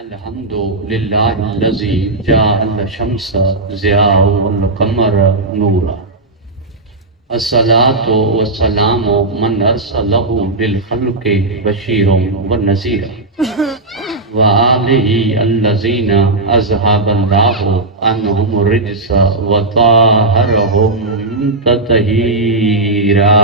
अल्हम्दुलिल्लाहिल्लज़ी जअल शम्स ज़ियाअ वल क़मर नूरा। अस्सलातु वस्सलामु मन अरसलहु लिल खल्क़ि बशीरन व नज़ीरा व आलिहि अल्लज़ीना अज़हबल्लाहु अन्हुम रिज्स व ताहरहुम तत्हीरा।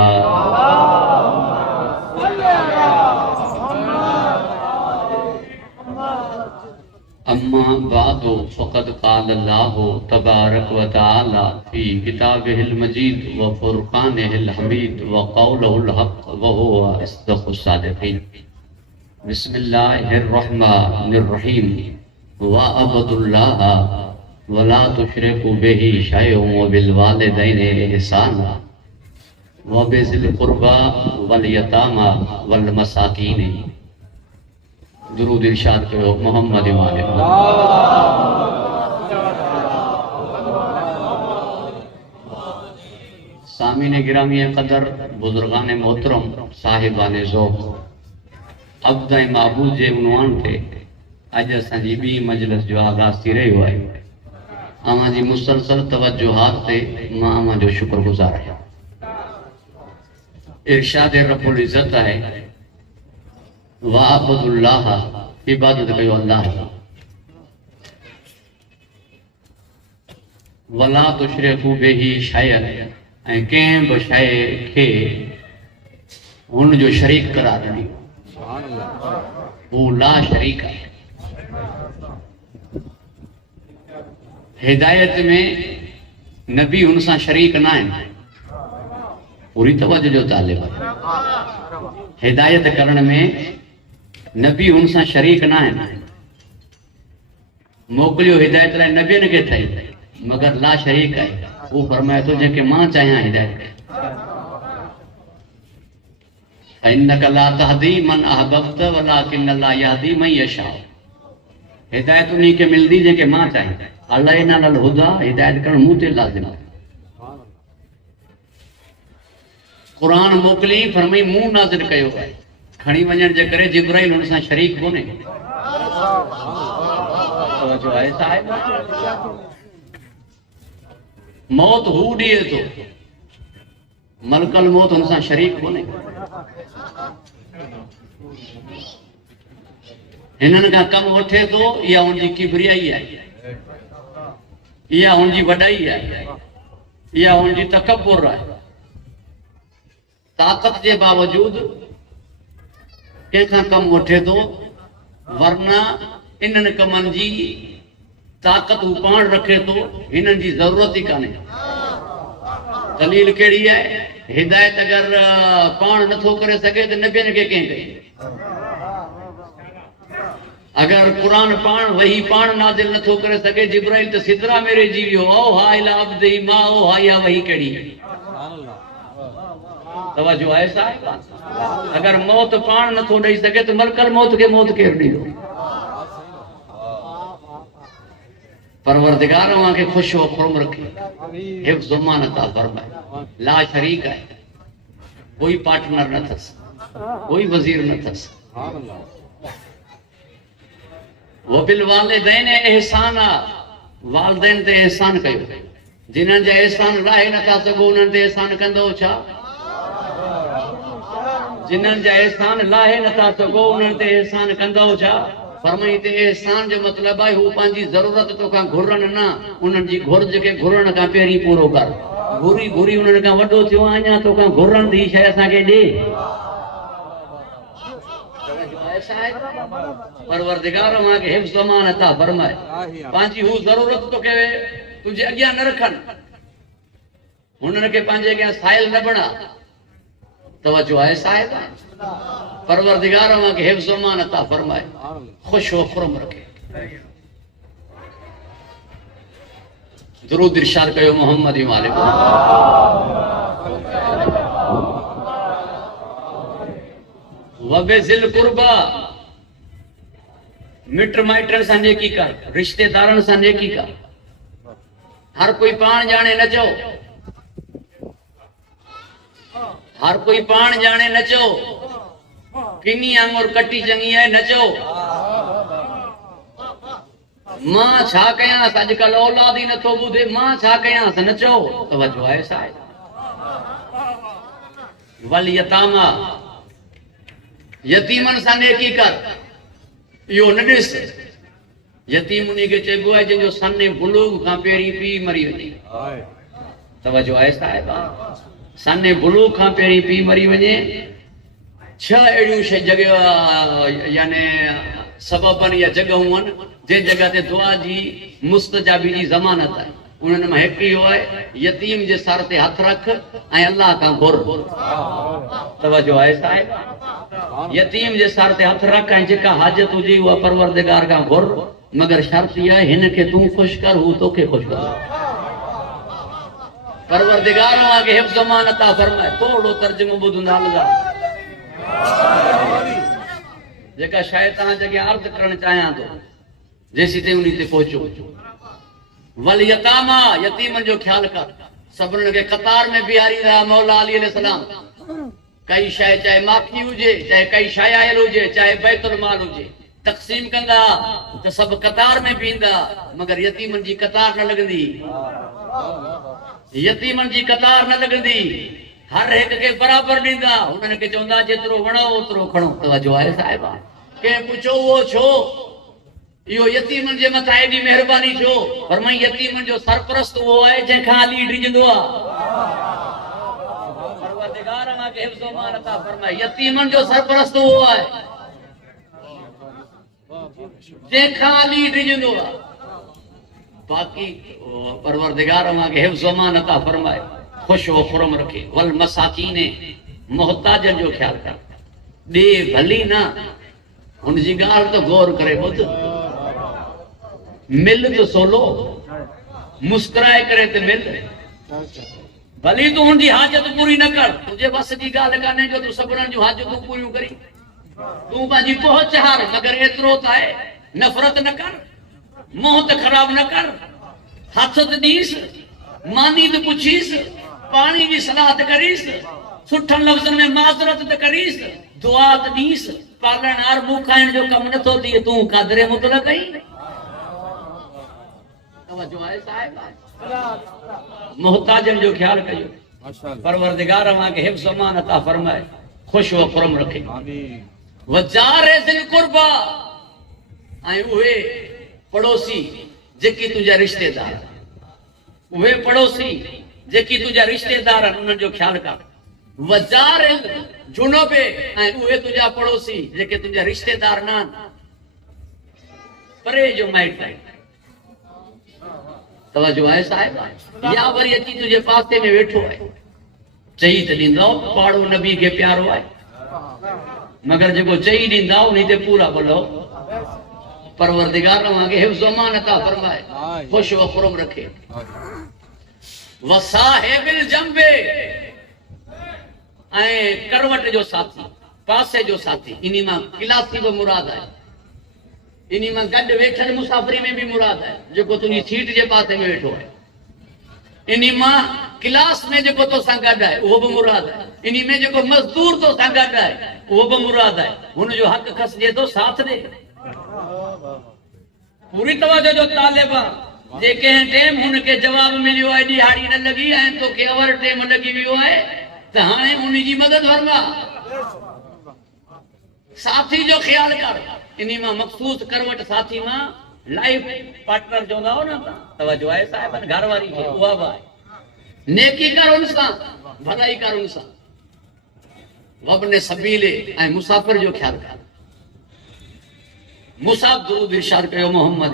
अम्मा बादो फ़क़द क़ालल्लाहु तबारक व तआला फ़ी किताबिहिल मजीद व फ़ुरक़ानिहिल हमीद व क़ौलिहिल हक़ व हुवा अस्दक़ुस सादिक़ीन। बिस्मिल्लाहिर रहमानिर रहीम। व अब्दुल्लाह व ला तुशरिकू बिही शैअन व बिल वालिदैनि इहसाना व बिज़िल क़ुरबा वल यतामा वल मसाकीन। दुरूद इरशाद करो मोहम्मद वाले। सामीन गिरामी कदर, बुजुर्गान मोहतरम, साहिबान ज़ौक़, अब्द महबूब जे उनवान ते अज असांजी ॿी मजलिस जो आगाज़ थी रहियो आहे। अवां जी मुसलसल तवज्जुहात ते मां अवां जो शुक्रगुज़ार आहियां। इरशाद रब्बुल इज़्ज़त आहे वाअबुदुल्लाह, इबादत कयो अल्लाह जी। वला तुशरिकू बिही शैअन, ऐं कंहिं बि शइ खे हुन जो शरीक करार ॾियो। हू ला शरीक आहे। हिदायत में नबी हुन सां शरीक न आहिनि। पूरी तवज्जो जो तालिब आहे। हिदायत करण में नबी हुन सां शरीक न आहिनि। मोकिलियो हिदायत लाइ नबियनि खे अथई, मगर ला शरीक आहे। हू फरमाए थो जेके मां चाहियां हिदायत कई। इन्नका ला तहदी मन अहबब्त वलाकिन अल्लाह यहदी मन यशा। हिदायत उन्हीं खे मिलदी जेके मां चाहियां। अलैना लल हुदा, हिदायत करण मूं ते लाज़िम आहे। क़ुरान मोकिली, फरमाई मूं नाज़िल कयो आहे। खणी वञण जे करे जिब्राइल हुन सां शरीक कोन्हे। मौत हू ॾिए थो, मलकल मौत हुन सां शरीक कोन्हे। हिननि खां कमु वठे थो, इहा हुनजी किबरियाई आहे, इहा हुनजी वॾाई आहे, इहा हुनजी तकब्बुर आहे। ताक़त जे बावजूद कंहिंखां कमु वठे थो, वरना इन्हनि कमनि जी ताक़त हू पाण रखे थो, हिननि जी ज़रूरत ई कान्हे। दलील कहिड़ी आहे? हिदायत अगरि पाण नथो करे सघे त नबियनि खे कंहिं कई। अगर कुरान पाण वही पाण नाज़िल नथो करे सके, जिब्राइल तो सिदरा मेरे जीवियो ओ हा इला अब्दी मा ओ हा, या वही कड़ी तवज्जो है साहब। अगर मौत पाण नथो ॾेई सके तो मलकल मौत के मौत केर ॾींदो? परवरदिगार अवां खे खुश व खुरम रखे, हिफ्ज़ ज़ुमान अता फरमाए। ला शरीक है, कोई पार्टनर न थस, कोई वजीर न थस। वबिल वालिदैन एहसाना, वालिदैन ते एहसान कयो। जिन्हनि जा एहसान लाहे नथा सघो उन्हनि ते एहसान कंदो छा? जिन्हनि जा एहसान लाहे नथा सघो उन्हनि ते एहसान कंदो छा? फरमाई ते एहसान जो मतलब आहे हू पंहिंजी ज़रूरत तोखां घुरनि न, उन्हनि जी घुर्ज खे घुरण खां पहिरीं पूरो कर। घुरी घुरी उन्हनि खां वॾो थियो, अञा तोखां घुरण थी शइ असांखे ॾे। परवरदिगार मां के हिफ्ज़ ज़मान अता फरमाए। पंहिंजी हू ज़रूरत तोखे तुंहिंजे अॻियां न रखनि, हुननि खे पंहिंजे अॻियां साइल न बणा। तवज्जो आहे साहिब। परवरदिगार मां के हिफ्ज़ ज़मान अता फरमाए, खुश व खुरम रखे। दुरूद इरशाद कयो मोहम्मद वाले। वबिज़िल कुर्बा, मिट माइटनि सां नेकी कर, रिश्तेदारनि सां नेकी कर। हर कोई पाण जाने न चओ, हर कोई पाण जाने न चओ, किनी आंगुर कटी चङी आहे न चओ। मां छा कयांसि, अॼुकल्ह औलाद ई नथो ॿुधे, मां छा कयांसि, न चओ तवजो आहे साहिब। वल यतामा, यतीमनि सां नेकी कर, इहो न ॾिस। यतीम उन्ही खे चइबो आहे जंहिंजो सने बुलूग खां पहिरीं पीउ मरी वञे। तवजो आहे साहिब, सने बुलूग खां पहिरीं पीउ मरी वञे। 6 अहिड़ियूं जॻह यानी सबबनि या जॻहूं आहिनि जंहिं जॻह ते दुआ जी मुस्तजाबी जी ज़मानत आहे। उन्हनि मां हिकु इहो आहे, यतीम जे सर ते हथ रख ऐं अल्लाह खां घुर। तवजो आहे साहिब, यतीम जे सर ते हथ रख ऐं जेका हाजत हुजे उहा परवरदिगार खां घुर, मगर शर्त इहा आहे हिन खे तूं ख़ुशि कर, हू तोखे ख़ुशि कर। परवरदिगार मां के हिफ्ज़ अमान अता फरमाए। थोड़ो तर्जुमो ॿुधंदा हलंदा। जेका शइ तव्हां जॻह अर्ज़ करणु चाहियां थो, जेसीं ताईं उन ते पहुचो। वल यतामा, यतीमनि जो ख्याल कर। सभिनी खे कतार में बीहारी रहा मौला अली अलैहिस्सलाम। कई शइ चाहे माखी हुजे, चाहे कई शइ आयल हुजे, चाहे बैतुल माल हुजे, तक़सीम कंदा त सभु कतार में बीहंदा, मगर यतीमनि जी कतार न लॻंदी। यतीमनि जी कतार न लॻंदी, हर हिक खे बराबर ॾींदा। हुननि खे चवंदा जेतिरो वणो ओतिरो खणो। तवजो आहे साहिब, कंहिं पुछो उहो छो, इहो यतीमनि जे मथां एॾी महिरबानी छो? फरमाई यतीमनि जो सरपरस्त उहो आहे जंहिंखां अली डिॼंदो आहे। परवरदिगार मां के हिफ्ज़ अमान अता फरमाए, यतीमनि जो सरपरस्त उहो आहे जंहिंखां अली डिॼंदो आहे। बाक़ी परवरदिगार मां के हिफ्ज़ अमान अता फरमाए, खुश व खुरम रखे। वल मसाकीने, मोहताजनि जो ख्याल कर। ॾे भली न, हुनजी ॻाल्हि त गौर करे ॿुध। मिल त सोलो, मुस्कुराए करे त मिल। भली तूं हुनजी हाजत पूरी न कर, तुंहिंजे बस जी ॻाल्हि कान्हे जो तूं सभिनी जूं हाजतूं पूरियूं करी। तूं पंहिंजी पहुच हार, मगर एतिरो त आहे, नफ़रत न कर, मुंहुं त ख़राब न कर, हथ त ॾीस, मानी त पुछीस, पाणी जी सलाह त करीस, सुठनि लफ़्ज़नि में माज़रत त करीस, दुआ त ॾीस। पालण अरबू खाइण जो कमु नथो थिए, तूं कादरे मुतलक़ आहीं। तवजो आहे साहिब, मोहताजनि जो ख्याल कयो। परवरदिगार मां के हिफ्ज़ अमान अता फरमाए, खुश व खुरम रखे। वजारे ज़िल कुर्बा, ऐं उहे पड़ोसी जेकी तुंहिंजा रिश्तेदार, उहे पड़ोसी जेकी तुंहिंजा रिश्तेदार आहिनि, उन्हनि जो ख्याल कर। वजारे जुनूबे, ऐं उहे तुंहिंजा पड़ोसी जेके तुंहिंजा रिश्तेदार न आहिनि, परे जो माइट आहिनि। तवजो आहे साहिब, या वरी अची तुंहिंजे पासे में वेठो आहे, चई त ॾींदो पाड़ो नबी खे प्यारो आहे, मगर जेको चई ॾींदा उन ते पूरा भलो। परवरदिगार मां के हिफ्ज़ अमान अता फरमाए, खुश व खुरम रखे। वसाहिबिल जंबे, ऐं करवट जो साथी, पासे जो साथी, इन्ही मां क्लासी बि मुराद आहे, इन्ही मां गॾु वेठल मुसाफ़िरी में बि मुराद आहे, जेको तुंहिंजी सीट जे पासे में वेठो आहे। इन्ही मां क्लास में जेको तोसां गॾु आहे उहो बि मुराद आहे। इन्ही में जेको मज़दूर तोसां गॾु आहे उहो बि मुराद आहे। हुनजो हक़ खसिजे थो, साथ ॾे। पूरी तवजो जो तालिब आहे। जे कंहिं टेम हुनखे जवाब मिलियो आहे, ॾिहाड़ी न लॻी ऐं तोखे अवर टेम लॻी वियो आहे, त हाणे उनजी मदद फरमा। साथी जो ख्याल कर। इन्ही मां मखसूस करवट साथी मां लाइफ पार्टनर चवंदा हो न, तवजो आहे साहिब, घर वारी खे उहा बि आहे। नेकी कर उन सां, भलाई कर उन सां। वबने सबीले, ऐं मुसाफ़िर जो ख्याल कर। मुसाफ़ दुरूद इरशाद कयो मोहम्मद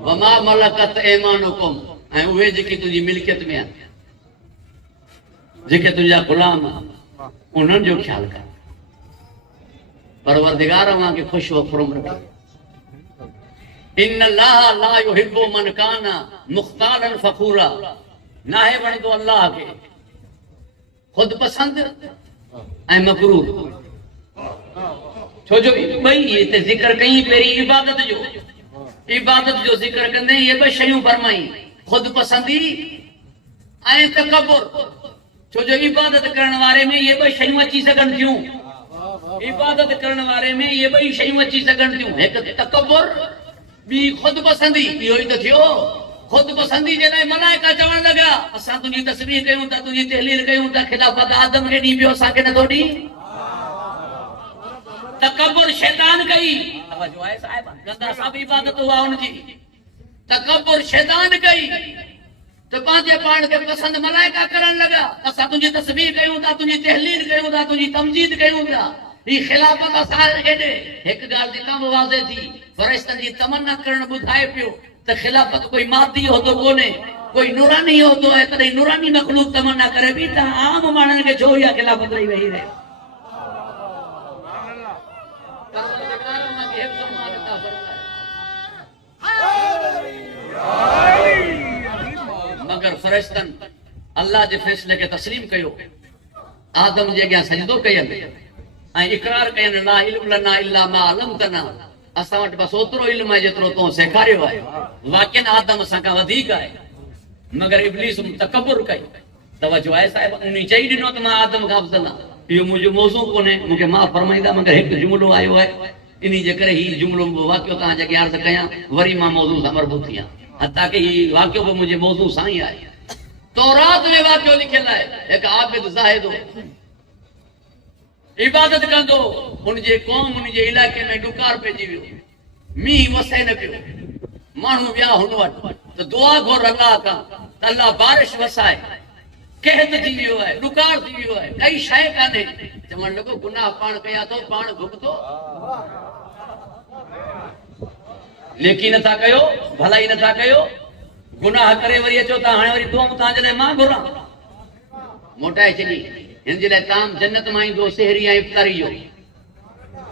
वमा मलकत ऐमानुकुम, ऐं उहे जेकी तुंहिंजी मिल्कियत में आहिनि, जेके तुंहिंजा गुलाम आहिनि, उन्हनि जो ख्याल कर। परवरदिगार मां के खुश व खुरम रखे। इन्नल्लाह ला युहिब्बु मन काना मुख्तालन फखूरा, नाहे वणंदो अल्लाह खे खुद पसंद ऐं मकरूर। छो जो ॿई हिते ज़िक्र कई, पहिरीं इबादत जो ज़िक्र कंदे इहे ॿ शयूं फरमाई, खुद पसंदी ऐं तकबुर। छो जो इबादत करण वारे में इहे ॿ शयूं अची सघनि थियूं। इबादत करण वारे में ये ॿई शयूं अची सघनि थियूं, हिकु तकब्बुर, ॿी ख़ुदि पसंदी। इहो ई त थियो, ख़ुदि पसंदी जे लाइ मलाइका चवण लॻा असां तुंहिंजी तस्बीह कयूं था, तुंहिंजी तहलील कयूं था, खिलाफत आदम खे ॾीं पियो, असांखे नथो ॾीं। तकब्बुर शैतान कई, तवज्जो आहे साहिब, गंदा सां बि इबादत हुआ उनजी। तकब्बुर शैतान कई तो पंहिंजे पाण खे पसंदि मलाइका करण लॻा, असां तुंहिंजी तस्बीह कयूं था, तुंहिंजी तहलील कयूं था, तुंहिंजी तमजीद कयूं था, ही खिलाफत असां हेॾे। हिकु ॻाल्हि जी कम वाज़े थी, फ़रिश्तनि जी तमन्ना करण ॿुधाए पियो त खिलाफत कोई मादी उहिदो कोन्हे, कोई नूरानी उहिदो आहे, तॾहिं नूरानी मखलूक तमन्ना करे बि त आम माण्हुनि खे छो इहा खिलाफत ॾेई वेही रहे। मगर फरिश्तन अल्लाह जे फैसले के तस्लीम कयो, आदम जे अॻियां सजदो कयनि ऐं इकरार कयनि ला इल्म लना इल्ला मा अलमतना, असां वटि बसि ओतिरो इल्म आहे जेतिरो तूं सेखारियो आहे। वाक़ई आदम असां खां वधीक आहे, मगर इब्लीस तकब्बुर कई। तवज्जो आहे साहिब, उन चई ॾिनो त मां आदम खां अफ़ज़ल आहियां। इहो मुंहिंजो मौज़ू कोन्हे, मूंखे माफ़ फरमाईंदा, मगर हिकु जुमिलो आयो आहे, इन जे करे ही जुमिलो वाक़ियो तव्हांजे अॻियां अर्ज़ कयां, वरी मां मौज़ू सां मरबूत थियां, हता कि ही वाक़ियो बि मुंहिंजे मौज़ू सां ई आहे। तौरात में वाक़ियो लिखियल आहे, हिकु आबिद ज़ाहिद इबादत कंदो, उनजे क़ौम उनजे इलाइक़े में ॾुकार पइजी वियो, मींहुं वसे न पियो, माण्हू विया हुन वटि त दुआ घुर अल्लाह खां त अल्लाह बारिश वसाए। कहत थी वियो आहे, ॾुकार थी वियो आहे, काई शइ कान्हे। चवण लॻो गुनाह पाण कया थो, पाण भुगतो, नेकी नथा कयो, भलाई नथा कयो, गुनाह करे वरी अचो था, हाणे वरी दुआ तव्हांजे लाइ मां घुरां। मोटाए छॾी, हिन जे लाइ ताम जन्नत मां ईंदो सेहरी ऐं इफ़्तारी जो।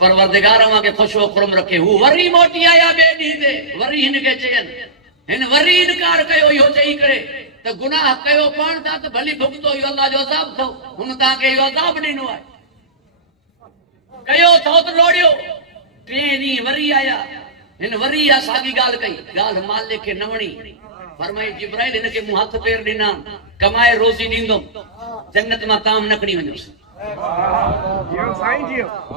परवरदिगार मूंखे ख़ुशो खुरम रखे। हू वरी मोटी आया ॿिए ॾींहं ते, वरी हिन खे चयनि, हिन वरी इनकार कयो इहो चई करे त गुनाह कयो पाण था त भली भुगतो, इहो अलाह जो अज़ाब अथव, हुन तव्हांखे इहो अज़ाब ॾिनो आहे, कयो अथव त लोड़ियो। टे ॾींहं वरी आया, हिन वरी इहा साॻी ॻाल्हि कई, ॻाल्हि मालिक खे न वणी। फरमाई जिब्राइल हिन खे मूं हथ पेर ॾिना, कमाए रोज़ी ॾींदुमि, जन्नत मां ताम न खणी वञोसि,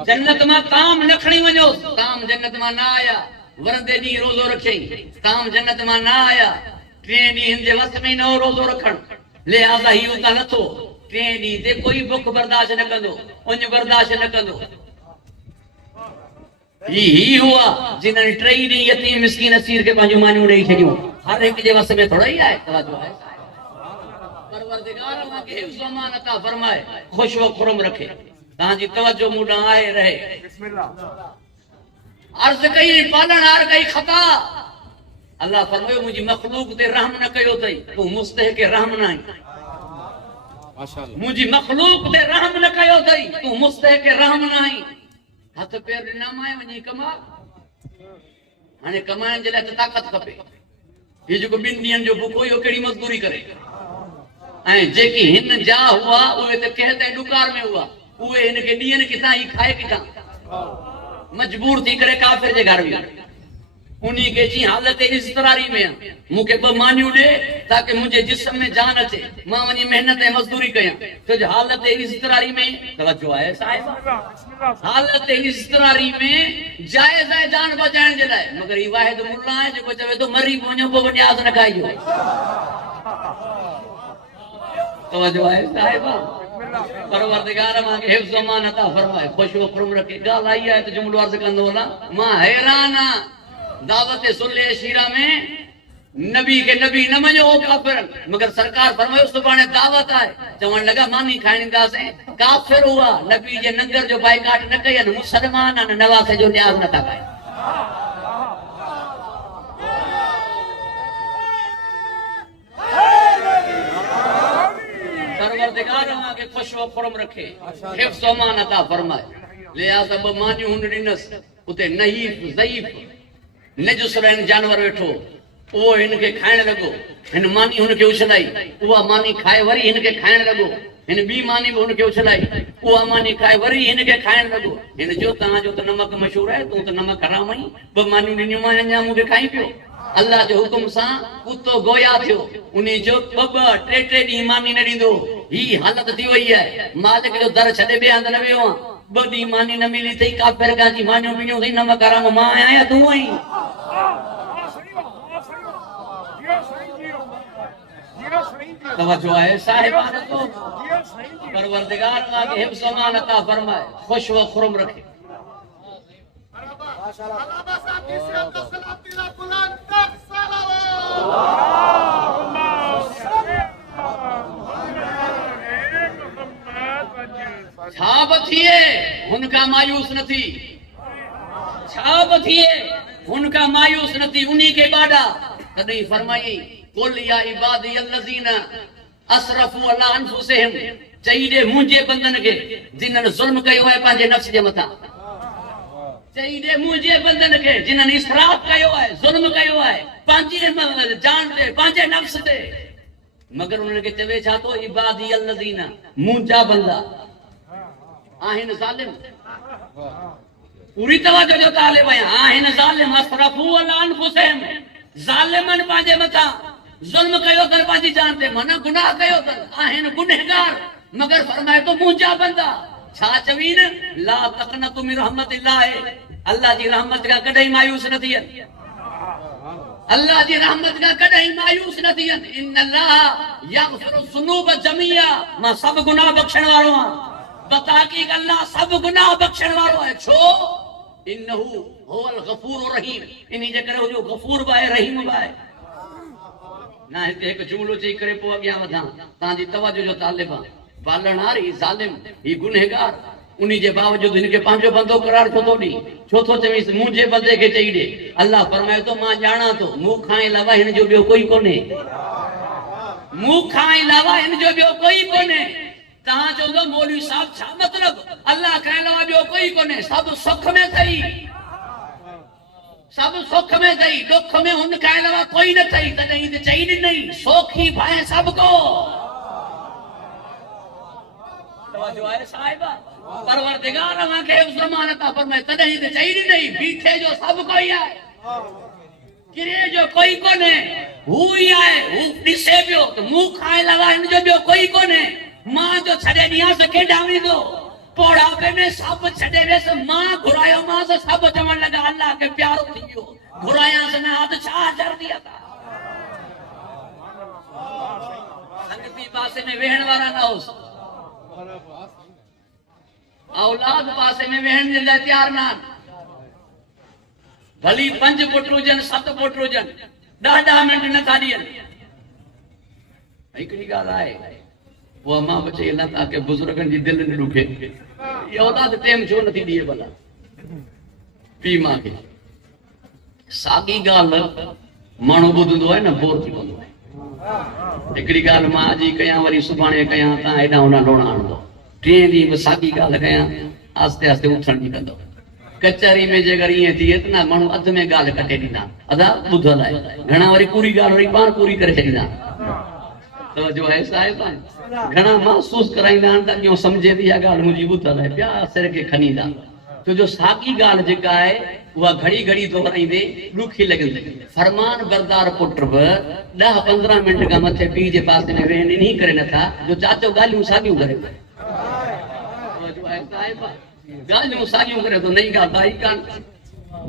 जन्नत मां ताम न खणी वञोसि। ताम जन्नत मां न आया, वरंदे ॾींहुं रोज़ो रखियईं, ताम जन्नत मां न आया। टे ॾींहं हिन जे वस में न हो रोज़ो रखणु, लिहाज़ा ही उतां नथो। टे ॾींहं ते कोई बुख बर्दाश्त न कंदो, उञ बर्दाश्त न कंदो। ही हुआ जिन्हनि टे ॾींहं यतीम मिस्कीन असीर खे पंहिंजूं मानियूं ॾेई छॾियूं। हर हिकु जे वस में थोड़ा ही आहे। तवज्जो आहे, परवरदिगार मूंखे हिफ्ज़ अमान अता फरमाए, ख़ुश व खुरम रखे, तव्हांजी तवज्जो मूं ॾांहुं आहे रहे। अर्ज़ कई पालनहार कई ख़ता, अल्लाह फरमायो मुंहिंजी मखलूक ते रहम न कयो अथई, तूं मुस्तहिक़ रहम न आहीं। मुंहिंजी मखलूक ते रहम न कयो अथई, तूं मुस्तहिक़ रहम न आहीं। हथ पेर ॾिना माए वञी कमा, हाणे कमाइण जे लाइ त ताक़त खपे। हीउ जेको ॿिनि ॾींहंनि जो बुखो, इहो कहिड़ी मज़दूरी करे। ऐं जेकी हिन जा हुआ उहे त कंहिं ते ॾुकार में हुआ, उहे हिन खे ॾींहनि किथां, ही खाए किथां, मजबूर थी करे काफ़िर जे घर विया। उन्हीं के जी हालत इज़तरारी में मूंखे ॿ मानियूं ॾे ताकि मुंहिंजे जिस्म में जान अचे, मां वञी मेहनत ऐं मज़दूरी कयां। छो जो हालत इज़तरारी में, तवज्जो आहे साहिब, हालत इज़तरारी में जाइज़ आहे जान बचाइण जे लाइ, मगर ही वाहिद मुल्ला आहे जेको चवे थो मरी वञो पोइ न्याज़ न खाइजो। तवज्जो आहे साहिब, परवरदिगार मूंखे हिफ्ज़ अमान अता फरमाए, ख़ुश व खुरम रखे। ॻाल्हि आई आहे त जुमिलो अर्ज़ कंदो हलां, मां हैरान आहियां दावत सुलह शीरा में नबी के नबी न मञो हो काफिरन, मगर सरकार फरमायो सुभाणे दावत आहे। चवण लगा मानी खाईंदासीं, काफिर हुआ नबी जे नंगर जो बाइकाट न कयनि, मुसलमान आहिनि, नवासे जो न्याज़ नथा कनि। परवरदिगार मूंखे ख़ुश व खुरम रखे, हिफ्ज़ अमान अता फरमाए। लिहाज़ा ॿ मानियूं हुन ॾिनसि, उते नहीफ़ ज़ईफ़ नजुसरैन जानवर वेठो, उहो हिन खे खाइण लॻो। हिन मानी हुन खे उछलाई, उहा मानी खाए वरी हिन खे खाइण लॻो। हिन ॿी मानी बि हुन खे उछलाई, उहा मानी खाए वरी हिन खे खाइण लॻो। हिन जो तव्हांजो त नमक मशहूरु आहे, तूं त नमक हराम आहीं, ॿ मानियूं ॾिनियूं मां अञा मूंखे खाई पियो। अल्लाह जे हुकुम सां कुतो गोया थियो, उन जो ॿ टे ॾींहं मानी न ॾींदो। ही हालत थी वई आहे, मालिक जो दर छॾे ॿिए हंधि न वियो आहे। बड़ी मानी न मिली थई काफिर का जी मानियो बिनियो थई नमक हराम मां आया तू आई तवज्जो है साहिबान को परवरदिगार अल्लाह के हिफ्ज़ अमान अता फरमाए खुश व खुरम रखे छाप थिए उनका मायूस न थी छाप थिए उनका मायूस न थी उन्हीं के बाडा तदई फरमाई कुल या इबादी अल्लज़ीना असरफू अला अनफुसिहिम चईदे मुंहिंजे बंदन के जिन्हनि ज़ुल्म कयो आहे पंहिंजे नफ्स जे मथां चईदे मुंहिंजे बंदन के जिन्हनि इसराफ कयो आहे ज़ुल्म कयो आहे पंहिंजी जान ते पंहिंजे नफ्स ते मगर उन्हनि खे चवे छा तो इबादी अल्लज़ीना मुंहिंजा बंदा आहिनि ज़ालिम पूरी तवज्जो जो तालिब आहियां आहिनि ज़ालिम असरफू अला अनफुसिहिम ज़ालिमन पंहिंजे मथां जुल्म कयो कर पंहिंजी जान ते माना गुनाह कयो कर आहिनि गुनहगार मगर फरमाए तो मुंहिंजा बंदा छा चवीन ला तक़नतु मिन रहमतिल्लाह अल्लाह जी रहमत का कॾहिं मायूस न थियनि अल्लाह जी रहमत का कॾहिं मायूस न थियनि इन्नल्लाह यग़फिरु ज़ुनूब जमीआ मां सब गुनाह बख़्शण वारो आहियां बताकीक अल्लाह सब गुनाह बख़्शण वारो है छो इन्नहु हुवल गफूर रहीम इन्ही जे करे जो गफूर बा है रहीम बा है ना एक जुमलो चई करे पो अग्या वधा तांजी तवज्जो जो तालिबा पालणारी जालिम ही गुनहगार उन्ही जे बावजूद इनके पांजो बंदो करार छो तो दी छो तो चवीस मुंहिंजे बंदे के चई दे अल्लाह फरमाए तो मां जाना तो मुंह खां अलावा हिन जो ॿियो कोई कोने मुंह खां अलावा हिन जो ॿियो कोई कोने तहां चवंदो मौलवी साहब छा मतलब अल्लाह खां अलावा ॿियो कोई कोने सब सुख में थई सब सुख में थई दुख में हुन खां अलावा कोई न थई तॾहिं त चई नहीं सोखी भाए सबको तवज्जो आहे साहिबा परवरदिगार अल्लाह के ज़मान अता फरमाए तॾहिं त चई नहीं बीठे जो सब कोई आहे किरे जो कोई कोने हू ही आहे हू ॾिसे पियो त मुंह खां अलावा हिन जो ॿियो कोई कोने मां जो छॾे ॾियां त केॾां वेंदो पौड़ापे में सब छॾे वियसि मां घुरायो मांसि सब चवण लॻा अल्लाह खे प्यारो थी वियो घुरायांसि न हाथ छा जर्दी था संगती पासे में वेहण वारा न होसि औलाद पासे में वेहण जे लाइ तयार न भली 5 पुट हुजनि 7 पुट हुजनि 10 मिंट नथा ॾियनि हिकिड़ी ॻाल्हि आहे वो मां बचे अल्लाह ताके बुजुर्गन जी दिल न दुखे ये औलाद टेम छो नथी दिए भला पी मां के सागी गाल मानो बुधंदो है न बोर थी वंदो है एकड़ी गाल मां जी कया वरी सुभाणे कया ता एडा होना लोणा आणदो टे दी सागी गाल कया आस्ते आस्ते उथण जी कंदो कचहरी में जेकर ये थी इतना मानो अध में गाल कटे दीना अदा बुधल है घणा वरी पूरी गाल वरी पाण पूरी करे छडीना तो जो है साहिबान घणा महसूस कराइंदा आहिनि त ॼो समझे थी इहा ॻाल्हि मुंहिंजी ॿुधल आहे ॿिया सिर खे खणींदा छो जो साॻी ॻाल्हि जेका आहे उहा घड़ी घड़ी दोहराईंदे ॾुखी लॻंदी फरमान बरदार पुट बि 10-15 मिंट खां मथे पीउ जे पासे में वेहनि इन्ही करे नथा जो चाचो ॻाल्हियूं साॻियूं करे ॻाल्हियूं साॻियूं करे थो नई ॻाल्हि भाई कान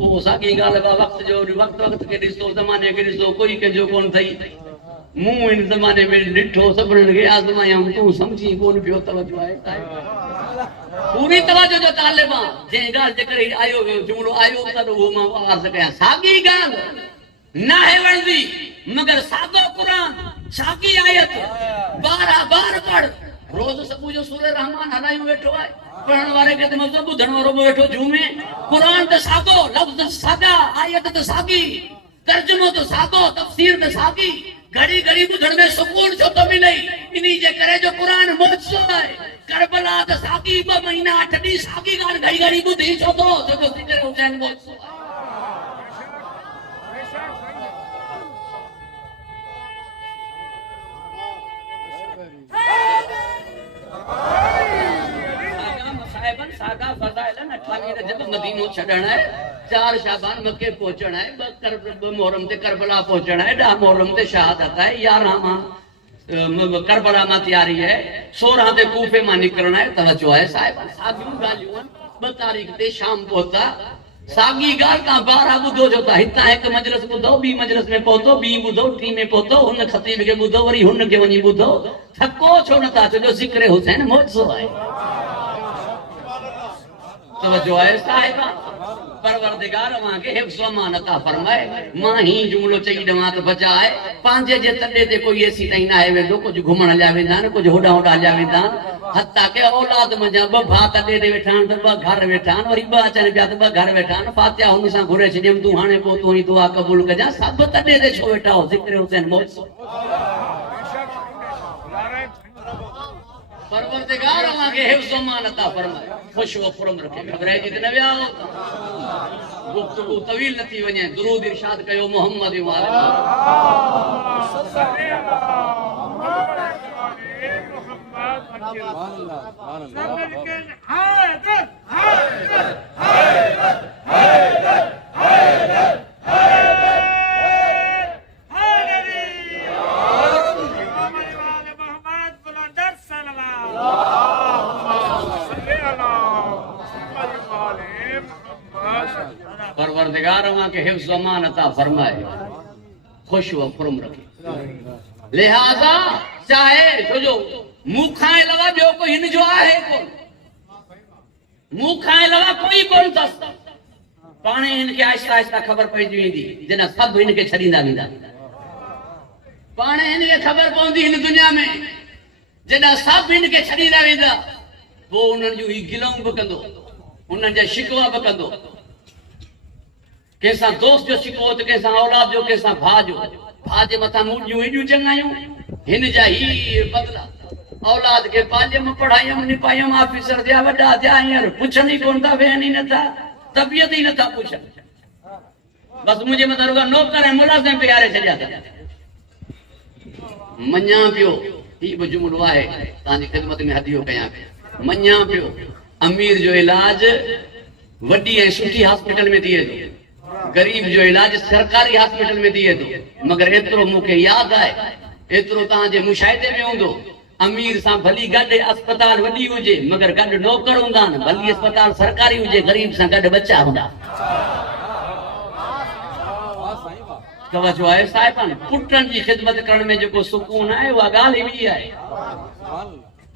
उहो साॻी ॻाल्हि वक़्त जो वक़्त खे ॾिसो ज़माने खे ॾिसो कोई कंहिंजो कोन अथई मुंह इन ज़माने में ॾिठो सभिनीनि खे आज़मायऊं तूं सम्झी कोन पियो तवज्जो आहे पूरी तवज्जो जो तालिब आहे जंहिं ॻाल्हि जे करे आयो वियो जुमिलो आयो त उहो मां अर्ज़ कयां साॻी ॻाल्हि न आहे वणंदी मगर साॻो क़ुरान साॻी आयत बार पढ़ रोज़ सुबुह जो सूरह रहमान हलायूं वेठो आहे पढ़ण वारे खे त मतिलबु ॿुधण वारो बि वेठो झूमे क़ुरान त साॻो लफ़्ज़ साॻा आयत त साॻी तर्जुमो त साॻो तफ़सीर त साॻी घड़ी घड़ी ॿुधण में सुकून छो थो मिले इन्ही जे करे जो क़ुरान मुअज्जो आहे करबला त साॻी 2 महीना 8 ॾींहं साॻी ॻाल्हि घड़ी घड़ी ॿुधी छो थो जेको ज़िक्र हुसैन मुअज्जो आहे सागा फज़ाइल 28 रजब मदीनो छड़ना है 4 शाबान मक्के पहुंचना है 2 मुहर्रम ते करबला पहुंचना है 10 मुहर्रम ते शहादत है 11 मां करबला मां तैयारी है 16 ते कूफे मां निकलना है तवज्जो है साहिब सागियूं गालियूं ब तारीख ते शाम पहुता सागी गाल का 12 बुधो जो था हिता एक मजलिस बुधो बी मजलिस में पहुतो बी बुधो टी में पहुतो हुन खतीब के बुधो वरी हुन के वनी बुधो थको छो न था जो जिक्र हुसैन मौजो है तवज्जो है साहिबा परवरदिगार मां के हिफ्ज़ अमान अता फरमाए मां ही जुमलो चई दवा त बचाए पांजे जे तडे ते कोई ऐसी तई ना आए वेंदो कुछ घुमण हलिया वेंदा न कुछ होडा होडा हलिया वेंदा हत्ता के औलाद मजा ब भा तडे ते वेठान त ब घर वेठान वरी ब अचन पिया त ब घर वेठान फातिहा हुन सां घुरे छडियम तू हाने को तू ही दुआ कबूल कजा सब तडे ते छो वेठा हो जिक्र हुसैन मौजो परवरदिगार मां के हिफ्ज़ अमान अता फरमाए खुश व खुरम रखे घबराए जी त न विया गुफ्तगू तवील न थी वने दुरूद इरशाद कयो मोहम्मद वाले परवरदिगार मां के हिफ्ज़ अमान अता फरमाए खुश व खुरम रखे लिहाजा चाहे जो मुंह खाए लवा जो कोई हिन जो आहे कोन मुंह खाए लवा कोई कोन तस पाणे इनके आहिस्ता आहिस्ता खबर पइजी वेंदी जना सब इनके छडींदा वेंदा पाणे इनके खबर पवंदी इन दुनिया में जना सब इनके छडींदा वेंदा वो उन्हनि जो ही गिलाऊं बि कंदो उन्हनि जा शिकवा बि कंदो कैसा दोस्त जो शिकवो त कैसा औलाद जो कैसा भा जे मथा मुंडियूं एडियूं चङायूं हिन जा ही बदला औलाद के पालियम पढ़ायम निपायम ऑफिसर दिया वड्डा दिया यार पुछन ही कोन था वेहन ही नथा तबियत ही नथा पुछन बस मुझे मदरगा नौकर है मुलाजिम प्यारे छजा था मन्या पियो ही ब जुमलो आहे तानी खिदमत में हदियो कया मन्या पियो अमीर जो इलाज वड्डी है सुठी हॉस्पिटल में दिए तो गरीब जो इलाज सरकारी हॉस्पिटल में दिए तो मगर एतरो मुके याद है एतरो ता जे मुशाहिदे में होंदो अमीर सा भली गड अस्पताल वडी हुजे मगर गड नौकर हुंदा न भली अस्पताल सरकारी हुजे गरीब सा गड बच्चा हुंदा तवज्जो है साहिबान पुटन जी खिदमत करण में जो सुकून है वा गाल ही है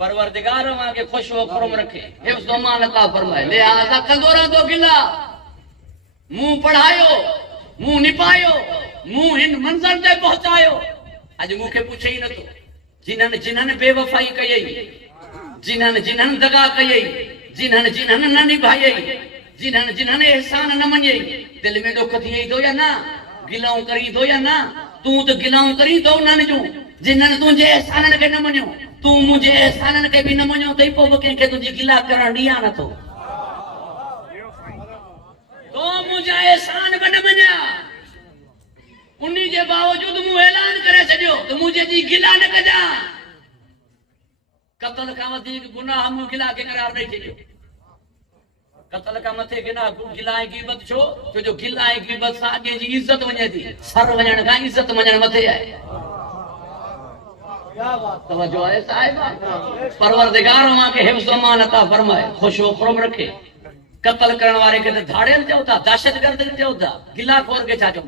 परवरदिगार मां के खुश व खुरम रखे हिफ्ज़ अमान अता फरमाए लिहाजा कंदोरा दो गिला मुंह पढ़ायो मुंह निपायो मुंह इन मंजिल ते पहुंचायो आज मुखे पूछे ही न तो जिन्हनि बेवफाई कई जिन्हनि दगा कई जिन्हनि न निभाई जिन्हनि एहसान न मञे दिल में दुख थी तो या ना गिलाऊं करी तो या ना तू तो गिलाऊं करी तो उन्हनि जूं जिन्हनि तुंहिंजे एहसाननि खे न मञियो तू मुंहिंजे एहसाननि खे बि न मञियो तई पोइ बि कंहिंखे तुंहिंजी गिला करण ॾियां नथो तो मुझे एहसान बि न मञा उन्हीं के बावजूद मुंह ऐलान करे छॾियो तो मुझे जी गिला न कजा कत्ल का वधीक गुनाह मुंह गिला के करार नहीं छॾियो कत्ल का मथे गिला ऐं ग़ीबत छो जो गिला ऐं ग़ीबत सां अॻे जी इज्जत वञे थी सर वञण खां इज्जत वञण मथे आहे तवज्जो आहे साहिबा परवरदिगार मां के हिफ्ज़ अमान अता फरमाए खुश व खुरम रखे कत्ल करण वारे के धाड़ेल चओ था दहशतगर्द चओ था गिला खोर के छा चओ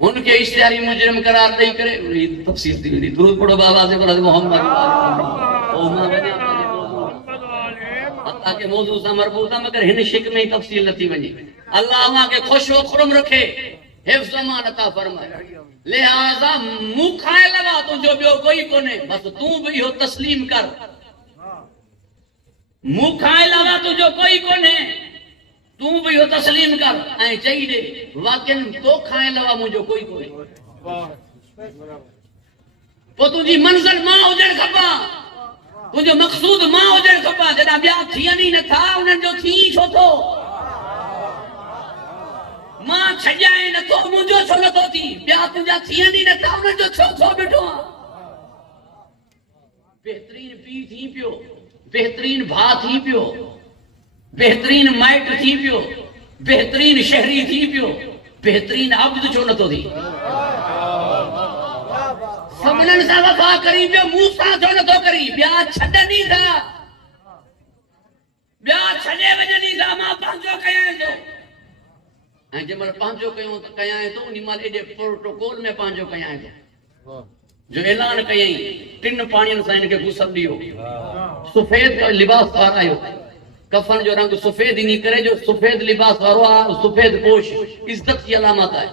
उनके इश्तिहारी मुजरिम करार दई करे तफसील दी दुरूद पढ़ो बाबा से बोला मोहम्मद ओ मां वने अल्लाह के मौजू से मरबूत मगर हिन शिक में तफसील नथी वने अल्लाह मां के खुश व खुरम रखे हिफ्ज़ अमान अता फरमाए लिहाजा मुंह खाए लगा तो जो बियो कोई कोने बस तू भी हो तस्लीम कर मुंह खाए लगा तो जो कोई कोने तू भी हो तस्लीम कर ऐं चई दे वाकई तो खाए लगा मुझो कोई कोई पो तुझी मंजिल मां हुजण खपा तुझो मकसूद मां हुजण खपा जडा बिया थियनि न था उन्हनि जो थी छो थो मां छजाए न तो मुझो छो न तो थी बिया तुझा थियनि न था उन्हनि जो छो छो बिठो बेहतरीन पी थी पियो बेहतरीन भा थी पियो बेहतरीन माइट थी पियो बेहतरीन शहरी थी पियो बेहतरीन अब्द छो न तो थी सबनन सा वफा करी बे मूसा जो न तो करी ब्या छडनी था ब्या छडे वजनी था मां पांजो कया तो ऐं जमल पांजो कयो त कया तो उनी माल एडे प्रोटोकॉल में पांजो कया तो जो ऐलान कयई टिन पाणियन सा इनके गुसल दियो सफेद का लिबास पारायो कफन जो रंग सफेद ही नहीं करे जो सफेद लिबास वारो सफेद पोश इज्जत की अलामत है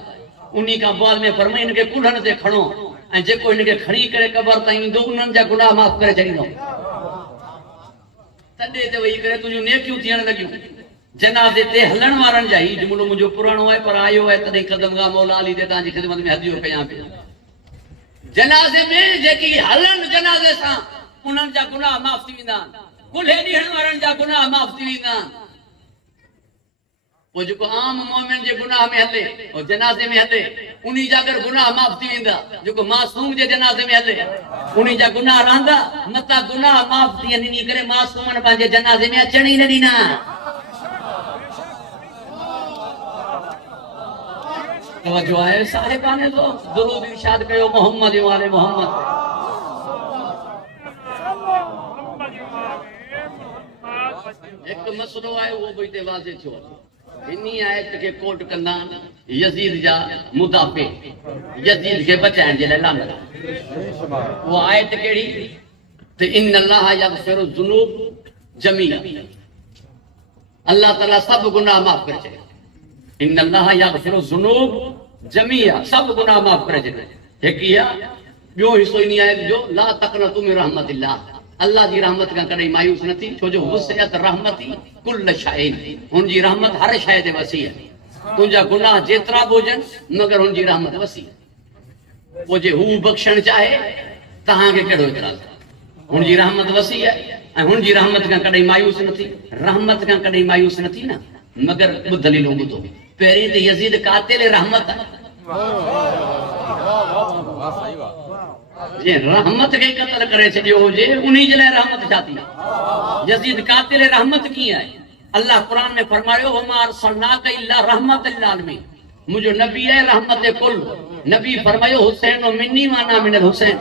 उन्हीं का बाद में फरमाई इनके कुल्हन से खड़ो ऐं जेको इनके खणी करे कबर ताईं ईंदो उन्हनि जा गुनाह माफ़ करे छॾींदो तॾहिं ते वेही करे तुंहिंजूं नेकियूं थियण लॻियूं जनाज़े ते हलण वारनि जा ही जुमिलो मुंहिंजो पुराणो आहे पर आयो आहे तॾहिं कदम खां मौला अली ते तव्हांजी ख़िदमत में हदियो कयां पियो जनाज़े में जेकी हलनि जनाज़े सां उन्हनि जा गुनाह माफ़ थी वेंदा कुल्हे ॾियण वारनि जा गुनाह माफ़ थी वेंदा वो जो आम मोमिन जे गुनाह में हले और जनाजे में हले उन्हीं जा अगर गुनाह माफ थी वेंदा जो मासूम जे जनाजे में हले उन्हीं जा गुनाह रहंदा मता गुनाह माफ थी नी करे मासूमन पंहिंजे जनाजे में अचण ही न ॾींदा तवज्जो आहे साहिबाने तो दुरूद इरशाद कयो मोहम्मद वाले मोहम्मद एक मसलो आहे वो भी ते वाज़े थियो इन्हीं आयत के कोट कंदा यजीद जा मुदाफे यजीद के बचाइण जे लाइ लानत वो आयत केड़ी ते इन अल्लाह यगफिरु ज़ुनूब जमीआ अल्लाह ताला सब गुनाह माफ करे छे इन अल्लाह यगफिरु ज़ुनूब जमीआ सब गुनाह माफ करे छे एक या बियो हिस्सो इन्हीं आयत जो ला तक़नतु मिन रहमतिल्लाह अल्लाह जी रहमत का कदई मायूस न थी छो जो वसियत रहमती कुल शैइन उन जी रहमत हर शय ते वसी है तुंजा गुनाह जेतरा बोजन मगर उन जी रहमत वसी है वो जे हु बख्शण चाहे तहां के केड़ो इतराज उन जी रहमत वसी है ए उन जी रहमत का कदई मायूस न थी रहमत का कदई मायूस न थी ना मगर वो दलील बुधो पहिरीं ते यजीद कातिल रहमत है जे रहमत के कत्ल करे छडियो हुजे उन्हीं जे लाइ रहमत छाती यजीद कातिल रहमत की है अल्लाह कुरान में फरमायो वमा अरसलनाका इल्ला रहमतल लिल आलमीन मुझो नबी है रहमत कुल नबी फरमायो हुसैन मिन्नी माना मिनल हुसैन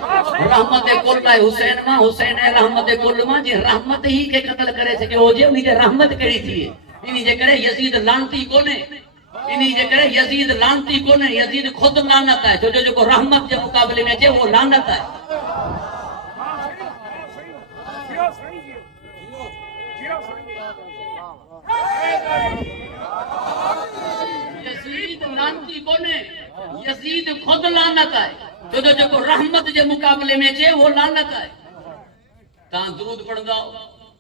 रहमत कुल है हुसैन है रहमत कुल मा जे रहमत ही के कत्ल करे छडियो हुजे उन्हीं जे रहमत केड़ी थी इनी जे करे यजीद लानती कोने इन्हीं जे करे यजीद लानती कोने यजीद खुद लानत है जो जो रहमत के मुकाबले में जे वो लानत है यजीद लानती कोने यजीद खुद लानत है जो जो रहमत के मुकाबले में जे वो लानत है ता दुरूद पढ़दा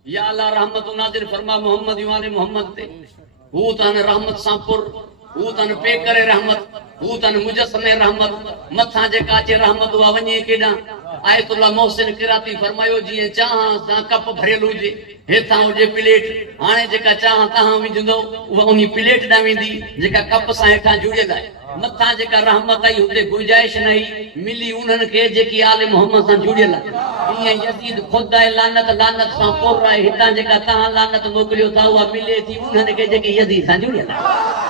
या अल्लाह रहमत नाज़िल फरमा मोहम्मद वाले मोहम्मद ते हू तन रहमत सांपुर हू तन पे करे रहमत हू तन मुजस्समे रहमत मथा जे काचे रहमत वा वने केडा आयतुल्लाह मोहसिन किराती फरमायो जी चाहा सा कप भरियल हुजे हेथा हुजे प्लेट हाने जेका चाहा तहां विझंदो वा उनी प्लेट दा वेंदी जेका कप सा हेठा जुड़ियल है मथा जेका रहमत आई हुते गुंजाइश नहीं मिली उन्हन के जेकी आले मोहम्मद सा जुड़ियल है ये यजीद खुदा लानत लानत सा पोर है हिता जेका तहां लानत मोकलियो ता वा मिले थी उन्हन के जेकी यजीद सा जुड़ियल है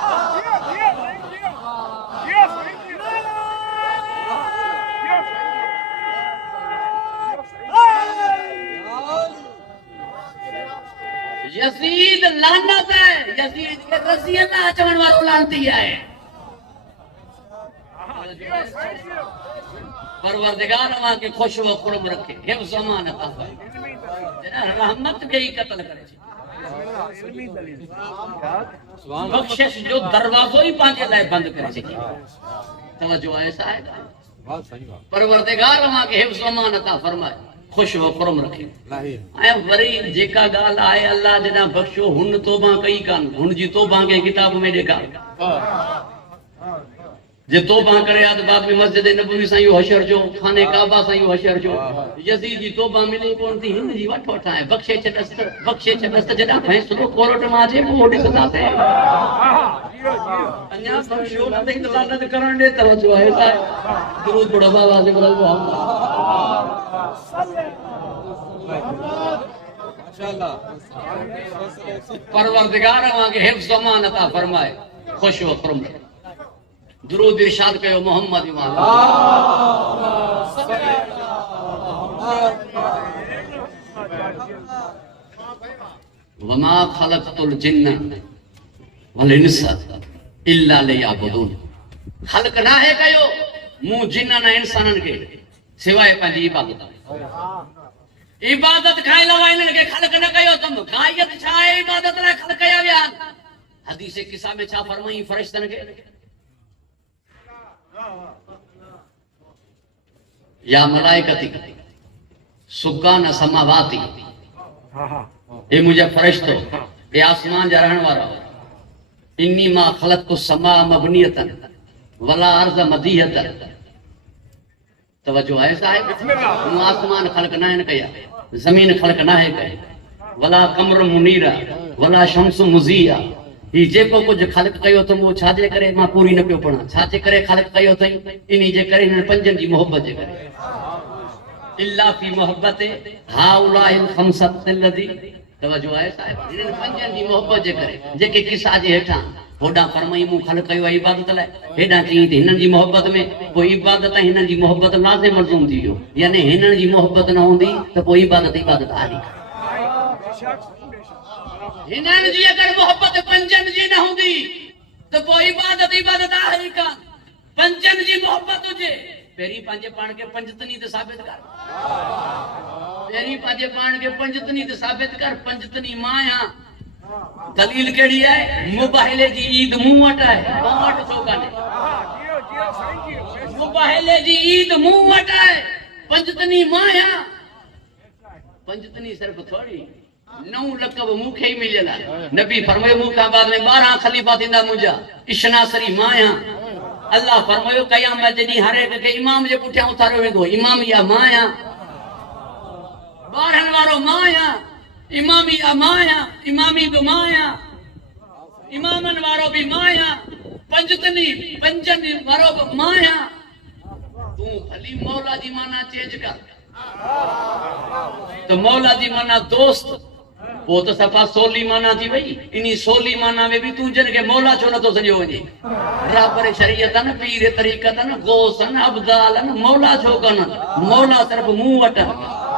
यजीद लानत है यजीद के रज़ी अल्लाह चवण वारो लानती है परवरदिगार मां के खुश व खुरम रखे हिफ्ज़ अमान अता जना रहमत के ही कत्ल करे बख्शिश जो दरवाजो ही पांजे लाए बंद करे छे तवज्जो ऐसा है परवरदिगार मां के हिफ्ज़ अमान अता फरमाए खुश व खुरम रखे ऐं वरी जेका गाल आए अल्लाह जना बख्शो हुन तौबा कई कान हुन जी तौबा के किताब में देखा जे तौबा करे आद बाद में मस्जिद नबवी सा यो हशर जो खाने काबा सा यो हशर जो यजीद जी तौबा मिले कोन थी हिन जी वठो ठाए बख्शे छदस्त जदा फैसलो कोर्ट में जे वो दिखदा थे अन्या बख्शो न ते लानत करण दे तवज्जो है सा दुरूद पढ़ो बाबा से बोलो माशाअल्लाह परवरदिगार मां के हिफ्ज़ अमान अता फरमाए खुश व खुरम दुरूद इरशाद कयो मोहम्मद इमाम वमा खलक़तुल जिन्न वल इंस इल्ला लियअबुदून। खल्क ना है कयो मु जिन्न ना इंसानन के सिवाय पंहिंजी इबादत। इबादत खाए लवा इन्हनि खे खल्क न कयो तम गायत छा आहे इबादत लाइ खल्क कया विया। हदीस किसा में छा फरमाई फरिश्तन के या मलाइकती सुकान समावाती, ए मुझे फरिश्तो ए आसमान जा रहण वारा, इन्नी मा खलक़तु समा मबनियतन वला अर्ज़ मदीयतन। तवज्जो है साहिब, हूं आसमान खल्क ना है कया, जमीन खल्क ना है कया, वला कमर मुनीरा वला शम्स मुज़िया। ही जेको कुछ खल्क कयो त वो छाजे करे मां पूरी न पियो पढ़ा, छाजे करे खल्क कयो थई इनी जे करे इन पंजन जी मोहब्बत जे करे। इल्ला फी मोहब्बत हाउलाइल खमसतिल लदी। तवज्जो है साहिब, इन पंजन जी मोहब्बत जे करे जेके किसा जे हेठा होडा फरमाई मु खल्क कयो इबादत लाइ, हेडा चई त हिनन जी मोहब्बत में कोई इबादत हिनन जी मोहब्बत लाज़िम मलज़ूम थी वियो। यानी हिनन जी मोहब्बत न होंदी त कोई इबादत आनी। हिनन जी अगर मोहब्बत पंजन जी न होंदी तो कोई इबादत आहे कान। पंजन जी मोहब्बत हुजे पेरी पंहिंजे पाण खे पंजतनी ते साबित कर, पेरी पंहिंजे पाण खे पंजतनी ते साबित कर। पंजतनी माया दलील केड़ी है? मुबाहिले जी ईद मुंह वट है, मां वट छो काने? मुबाहिले जी ईद मुंह वट है, पंजतनी माया। पंजतनी सिर्फ थोड़ी 9 लक़ब मूंखे ही मिलियल आहे। नबी फरमायो मूंखां बाद में 12 खलीफा थींदा मुंहिंजा, इशनासरी माया। अल्लाह फरमायो क़यामत जे ॾींहुं हर एक खे इमाम जे पुठियां उथारियो वेंदो, इमामिया माया, ॿारहनि वारो माया, इमामिया माया, इमामी बि माया, इमामनि वारो बि माया, पंजतनी पंजनि वारो बि माया। तूं भली मौला जी माना चेंज कर तो मौला जी माना दोस्त, वो तो सफ़ा सोली माना थी वई। इनी सोली माना में भी तू जन के मौला छो न तो सजो वने? रहबर शरीयत न, पीर तरीक़त न, गौस न, अब्दाल न, मौला छो कन? मौला सिर्फ मुंह वट,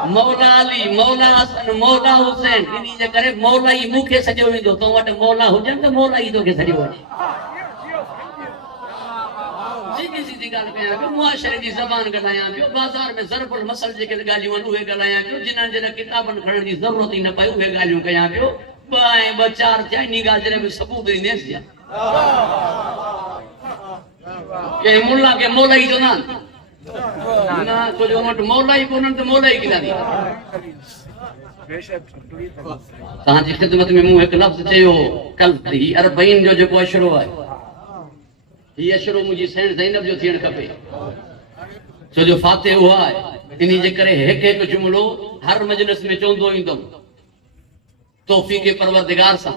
मौला अली, मौला हसन, मौला हुसैन। इनी जे करे मौला ही मुखे सजो वेंदो। तो वट मौला हुजन त मौला ही तोखे सजो वने। सीधी सीधी गाल कया पियो, मुआशरे जी ज़बान ॻाल्हायां पियो, बाज़ार में ज़रबुल मसल जेके ॻाल्हियूं आहिनि उहे ॻाल्हायां पियो, जिन्हनि जे लाइ किताबनि खणण जी ज़रूरत ई न पई उहे ॻाल्हियूं कयां पियो। ॿ ऐं ॿ 4 थिया, इन ॻाल्हि जे लाइ बि सबूत ॾींदेसि या के मुल्ला के मौला ई चवंदा आहिनि न, छो जो वटि मौला ई कोन्हनि त मौला ई किथां ॾींदा। तव्हांजी ख़िदमत में मूं हिकु लफ़्ज़ चयो कल, ही अरबईन जो जेको अशरो आहे, ये अशरो मुझी सैन ज़ैनब जो थियण खपे, छो जो फातिह उहा आहे। इन्ही जे करे हिकु हिकु जुमिलो हर मजलिस में चवंदो ईंदुमि तौफ़ीक़ परवरदिगार सां।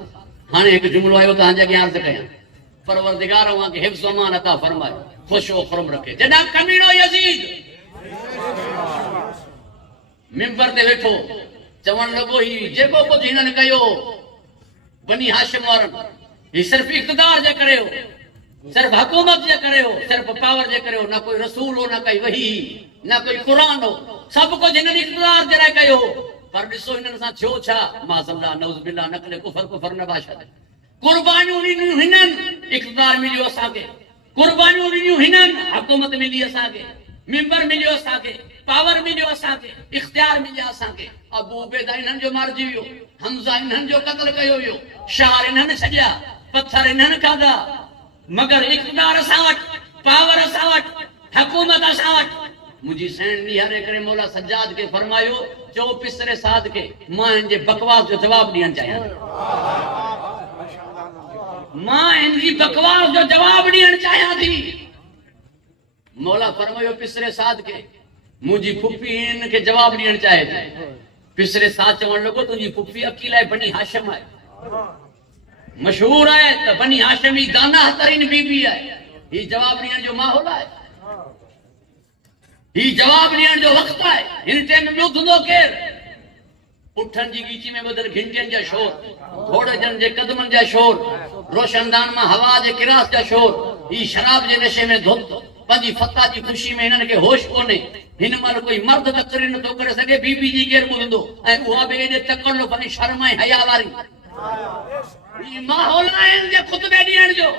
हाणे हिकु जुमिलो आयो तव्हांजे अॻियां अर्ज़ कयां। परवरदिगार अव्हां खे हिफ्ज़ अमान अता फरमाए, ख़ुश व खुरम रखे। जॾहिं कमीनो यज़ीद मिंबर ते वेठो चवण लॻो ही जेको कुझु हिननि कयो बनी हाशिम वारनि, ही सिर्फ़ इक़्तिदार जे करे हो, सिर्फ हुकूमत जे करे हो, सिर्फ पावर जे करे हो। ना कोई रसूल हो, ना कोई वही, ना कोई कुरान हो, सब कुछ हिननि इक़्तिदार जे लाइ कयो हो। पर ॾिसो हिननि सां थियो छा? माज़ल्ला नऊज़ बिल्लाह नक़ल कुफर न बाशद। कुर्बानियूं ॾिनियूं हिननि, इक़्तिदार मिलियो असांखे। कुर्बानियूं ॾिनियूं हिननि, हुकूमत मिली असांखे, मिंबर मिलियो असांखे, पावर मिलियो असांखे, इख़्तियार मिलिया असांखे। अबू उबैदा हिननि जो मारिजी वियो, हमज़ा हिननि जो क़त्ल कयो वियो, शार हिननि छॾिया, पत्थर हिननि खाधा, मगर इक़्तिदार असां वटि, पावर असां वटि, हुकूमत असां वटि। मुंहिंजी सैन निहारे करे मौला सज्जाद खे फरमायो, चओ पिसरे साद खे मां हिन जे बकवास जो जवाब ॾियणु चाहियां थी, मां हिन जी बकवास जो जवाब ॾियणु चाहियां थी। मौला फरमायो पिसरे साद खे, मुंहिंजी फुफी हिन खे जवाब ॾियणु चाहे थी। पिसरे साद चवणु लॻो तुंहिंजी फुफी अकीला बनी हाशिम आहे, मशहूर है तो बनी हाशिमी दाना तरीन बीबी है। ही जवाब ॾियण जो माहौल है, ही जवाब ॾियण जो वक़्त है। हिन टाइम में ॿुधंदो केरु? उठनि जी गीची में ॿुधल घंटियुनि जा शोर, घोड़नि जे कदमनि जा शोर, रोशनदान मां हवा जे किरास जा शोर, ही शराब जे नशे में धुत पंहिंजी फता जी खुशी में हिननि खे होश कोन्हे हिन महिल कोई मर्द तकरीर नथो करे सघे बीबी जी केरु ॿुधंदो ऐं उहा बि एॾे तकड़ो पंहिंजी शर्म ऐं हया वारी ही माहौल आहिनि जे ख़ुतबे ॾियण जो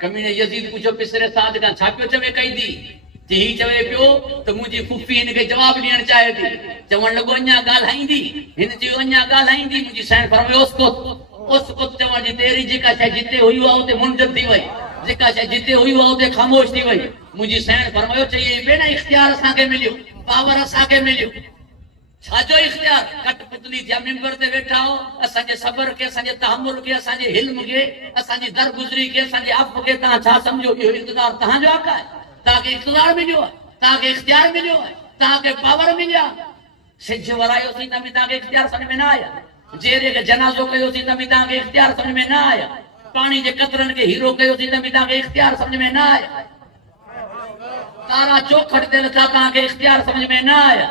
कमीने यजीद पुछो पिसरे साद खां छा पियो चवे कई थी ही चवे पियो त मुंहिंजी फुफी हिनखे जवाब ॾियण चाहे थी चवण लॻो अञा ॻाल्हाईंदी हिन चयो अञा ॻाल्हाईंदी मुंहिंजी साईं फरमायो उसकुत चवण जी तेरी जेका शइ जिते हुई आहे उते मुंजद थी वई जेका शइ जिते हुई आहे उते ख़ामोश थी वई मुंहिंजी साईं फरमायो चई भेण इख्तियार असांखे मिलियो पावर असांखे मिलियो छाजो इख्तियार कट पुतली थिया मिंबर ते वेठा हो असांजे सबर खे असांजे तहमुल खे असांजे हिल्म खे असांजी दरगुज़री खे असांजे अफ़ खे तव्हां छा सम्झो इहो इक़्तिदार तव्हांजो हक़ आहे तव्हांखे इक़्तिदार मिलियो आहे तव्हांखे इख्तियार मिलियो आहे तव्हांखे पावर मिलिया सिज वरायोसीं त बि तव्हांखे इख्तियार समझ में न आया जेरे खे जनाज़ो कयोसीं त बि तव्हांखे इख्तियार समझ में न आया पाणी जे कतरनि खे हीरो कयोसीं त बि तव्हांखे इख्तियार समझ में न आया तारा चौखट ते लथा तव्हांखे इख्तियार समझ में न आया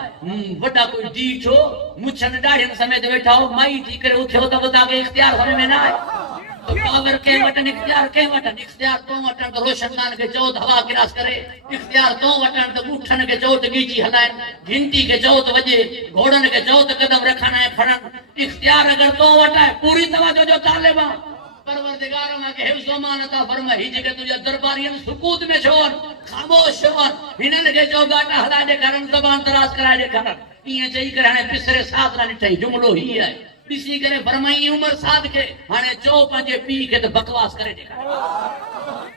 वॾा कोई डीठ हो मुछनि ॾाढ़ियुनि समेत वेठा हो माई थी करे उथियो त बि तव्हांखे इख्तियार समझ में न आया तो पावर के वटन इख्तियार तो वटन तो रोशन खान के चो हवा क्रॉस करे इख्तियार तो वटन तो उठन के चो तो गीची हलाइन घंटी के चो तो वजे घोड़न के चो तो कदम रखना है फड़न इख्तियार अगर तो वटा है पूरी तवज्जो जो तालिबा परवरदिगार मा के हिफ्ज़ो मान अता फरमा ही जे के तुझे दरबारियन सुकूत में छोड़ खामोश छोड़ हिनन के चो गाटा हला दे करन जबान तराश करा दे करन ये चई करे हाने पिसरे साथ ना ठई जुमलो ही है ॾिसी करे फरमाई उमर साद के हाणे चो पंहिंजे पीउ खे त बकवास करे ॾेखार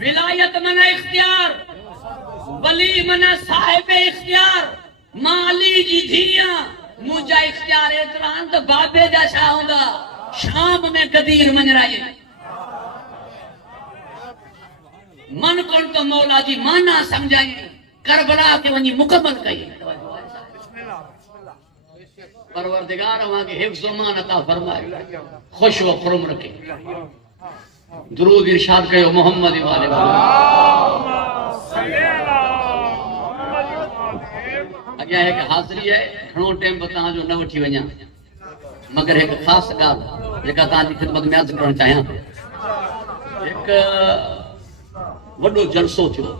विलायत माना इख्तियार वली माना साहिब इख्तियार माली जी धीया मुंहिंजा इख्तियार एतिरा त बाबे जा छा हूंदा शाम में गदीर मंजराई मन कोन तो मौला जी माना समझाई करबला के वनी मुकम्मल कई परवरदिगार वहां के हिफ्ज़ मान अता फरमाए खुश व खुरम रखे दुरूद इरशाद कयो मोहम्मद वाले अगे एक हाजिरी है घणो टाइम बता जो न वठी वणा मगर एक खास गाल जेका ता जी खिदमत में अर्ज करण चाहया एक वडो जलसो थियो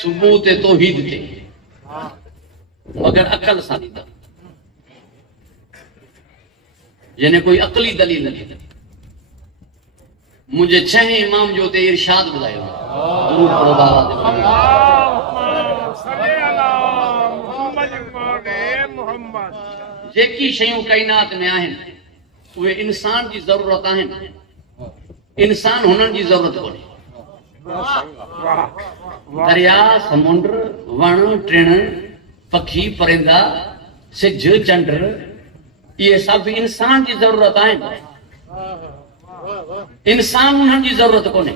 सुबह ते तौहीद ते मगर अकल सां ॾींदा यानी कोई अकली दलील न ॾींदा मुझे छह इमाम जो ते इरशाद ॿुधायो दुरूद पढ़ो बाबा जेकी शयूं काइनात में आहिनि उहे इंसान जी ज़रूरत आहिनि इंसान हुननि जी ज़रूरत कोन्हे दरिया समुंड वण टिण पखी परिंदा सिज चंड ये सब इंसान जी ज़रूरत आहिनि इंसान हुननि जी ज़रूरत कोन्हे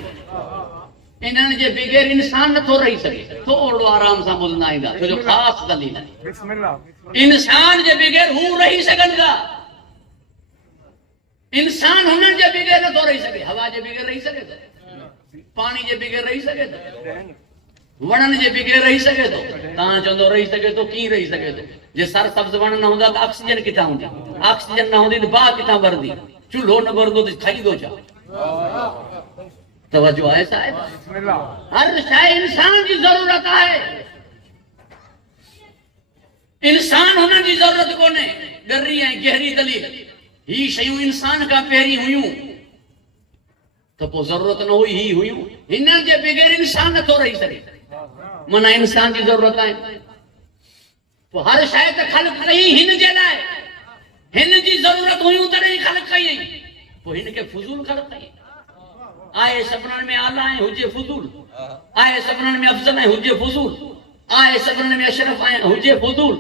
इन्हनि जे बगैर इंसान नथो रही सघे थोरो आराम सां ॿुधंदा ईंदा छो जो ख़ासि दलील आहे इंसान जे बगैर हू रही सघनि था इंसान हुननि जे बगैर नथो रही सघे हवा जे बगैर रही सघे थो पानी जे बगैर रही सघे थो वणनि जे बगैर रही सघे थो तव्हां चवंदो रही सघे थो कीअं रही सघे थो जे सर सब्ज़ वण न हूंदा त ऑक्सीजन किथां हूंदी ऑक्सीजन न हूंदी त बाहि किथां भरंदी चूल्हो न भरंदो त खाईंदो छा तवज्जो आहे साहिब हर शइ इंसान जी ज़रूरत आहे इंसान हुननि जी ज़रूरत कोन्हे गहरी ऐं गहरी दलील ही शयूं इंसान का पहिरीं हुयूं तो पोइ ज़रूरत न हुई ही हुयूं हिननि जे बगैर इंसान नथो रही सघे माना इंसान जी ज़रूरत आहे पोइ हर शइ त ख़लक़ कई हिन जे लाइ हिन जी ज़रूरत हुयूं तॾहिं ख़लक़ कई पोइ हिन खे फुज़ूल ख़लक़ कई आए सभिनीनि में आला ऐं हुजे फुज़ूल आए सभिनीनि में अफ़ज़ल ऐं हुजे फुज़ूल आए सभिनीनि में अशरफ ऐं हुजे फुज़ूल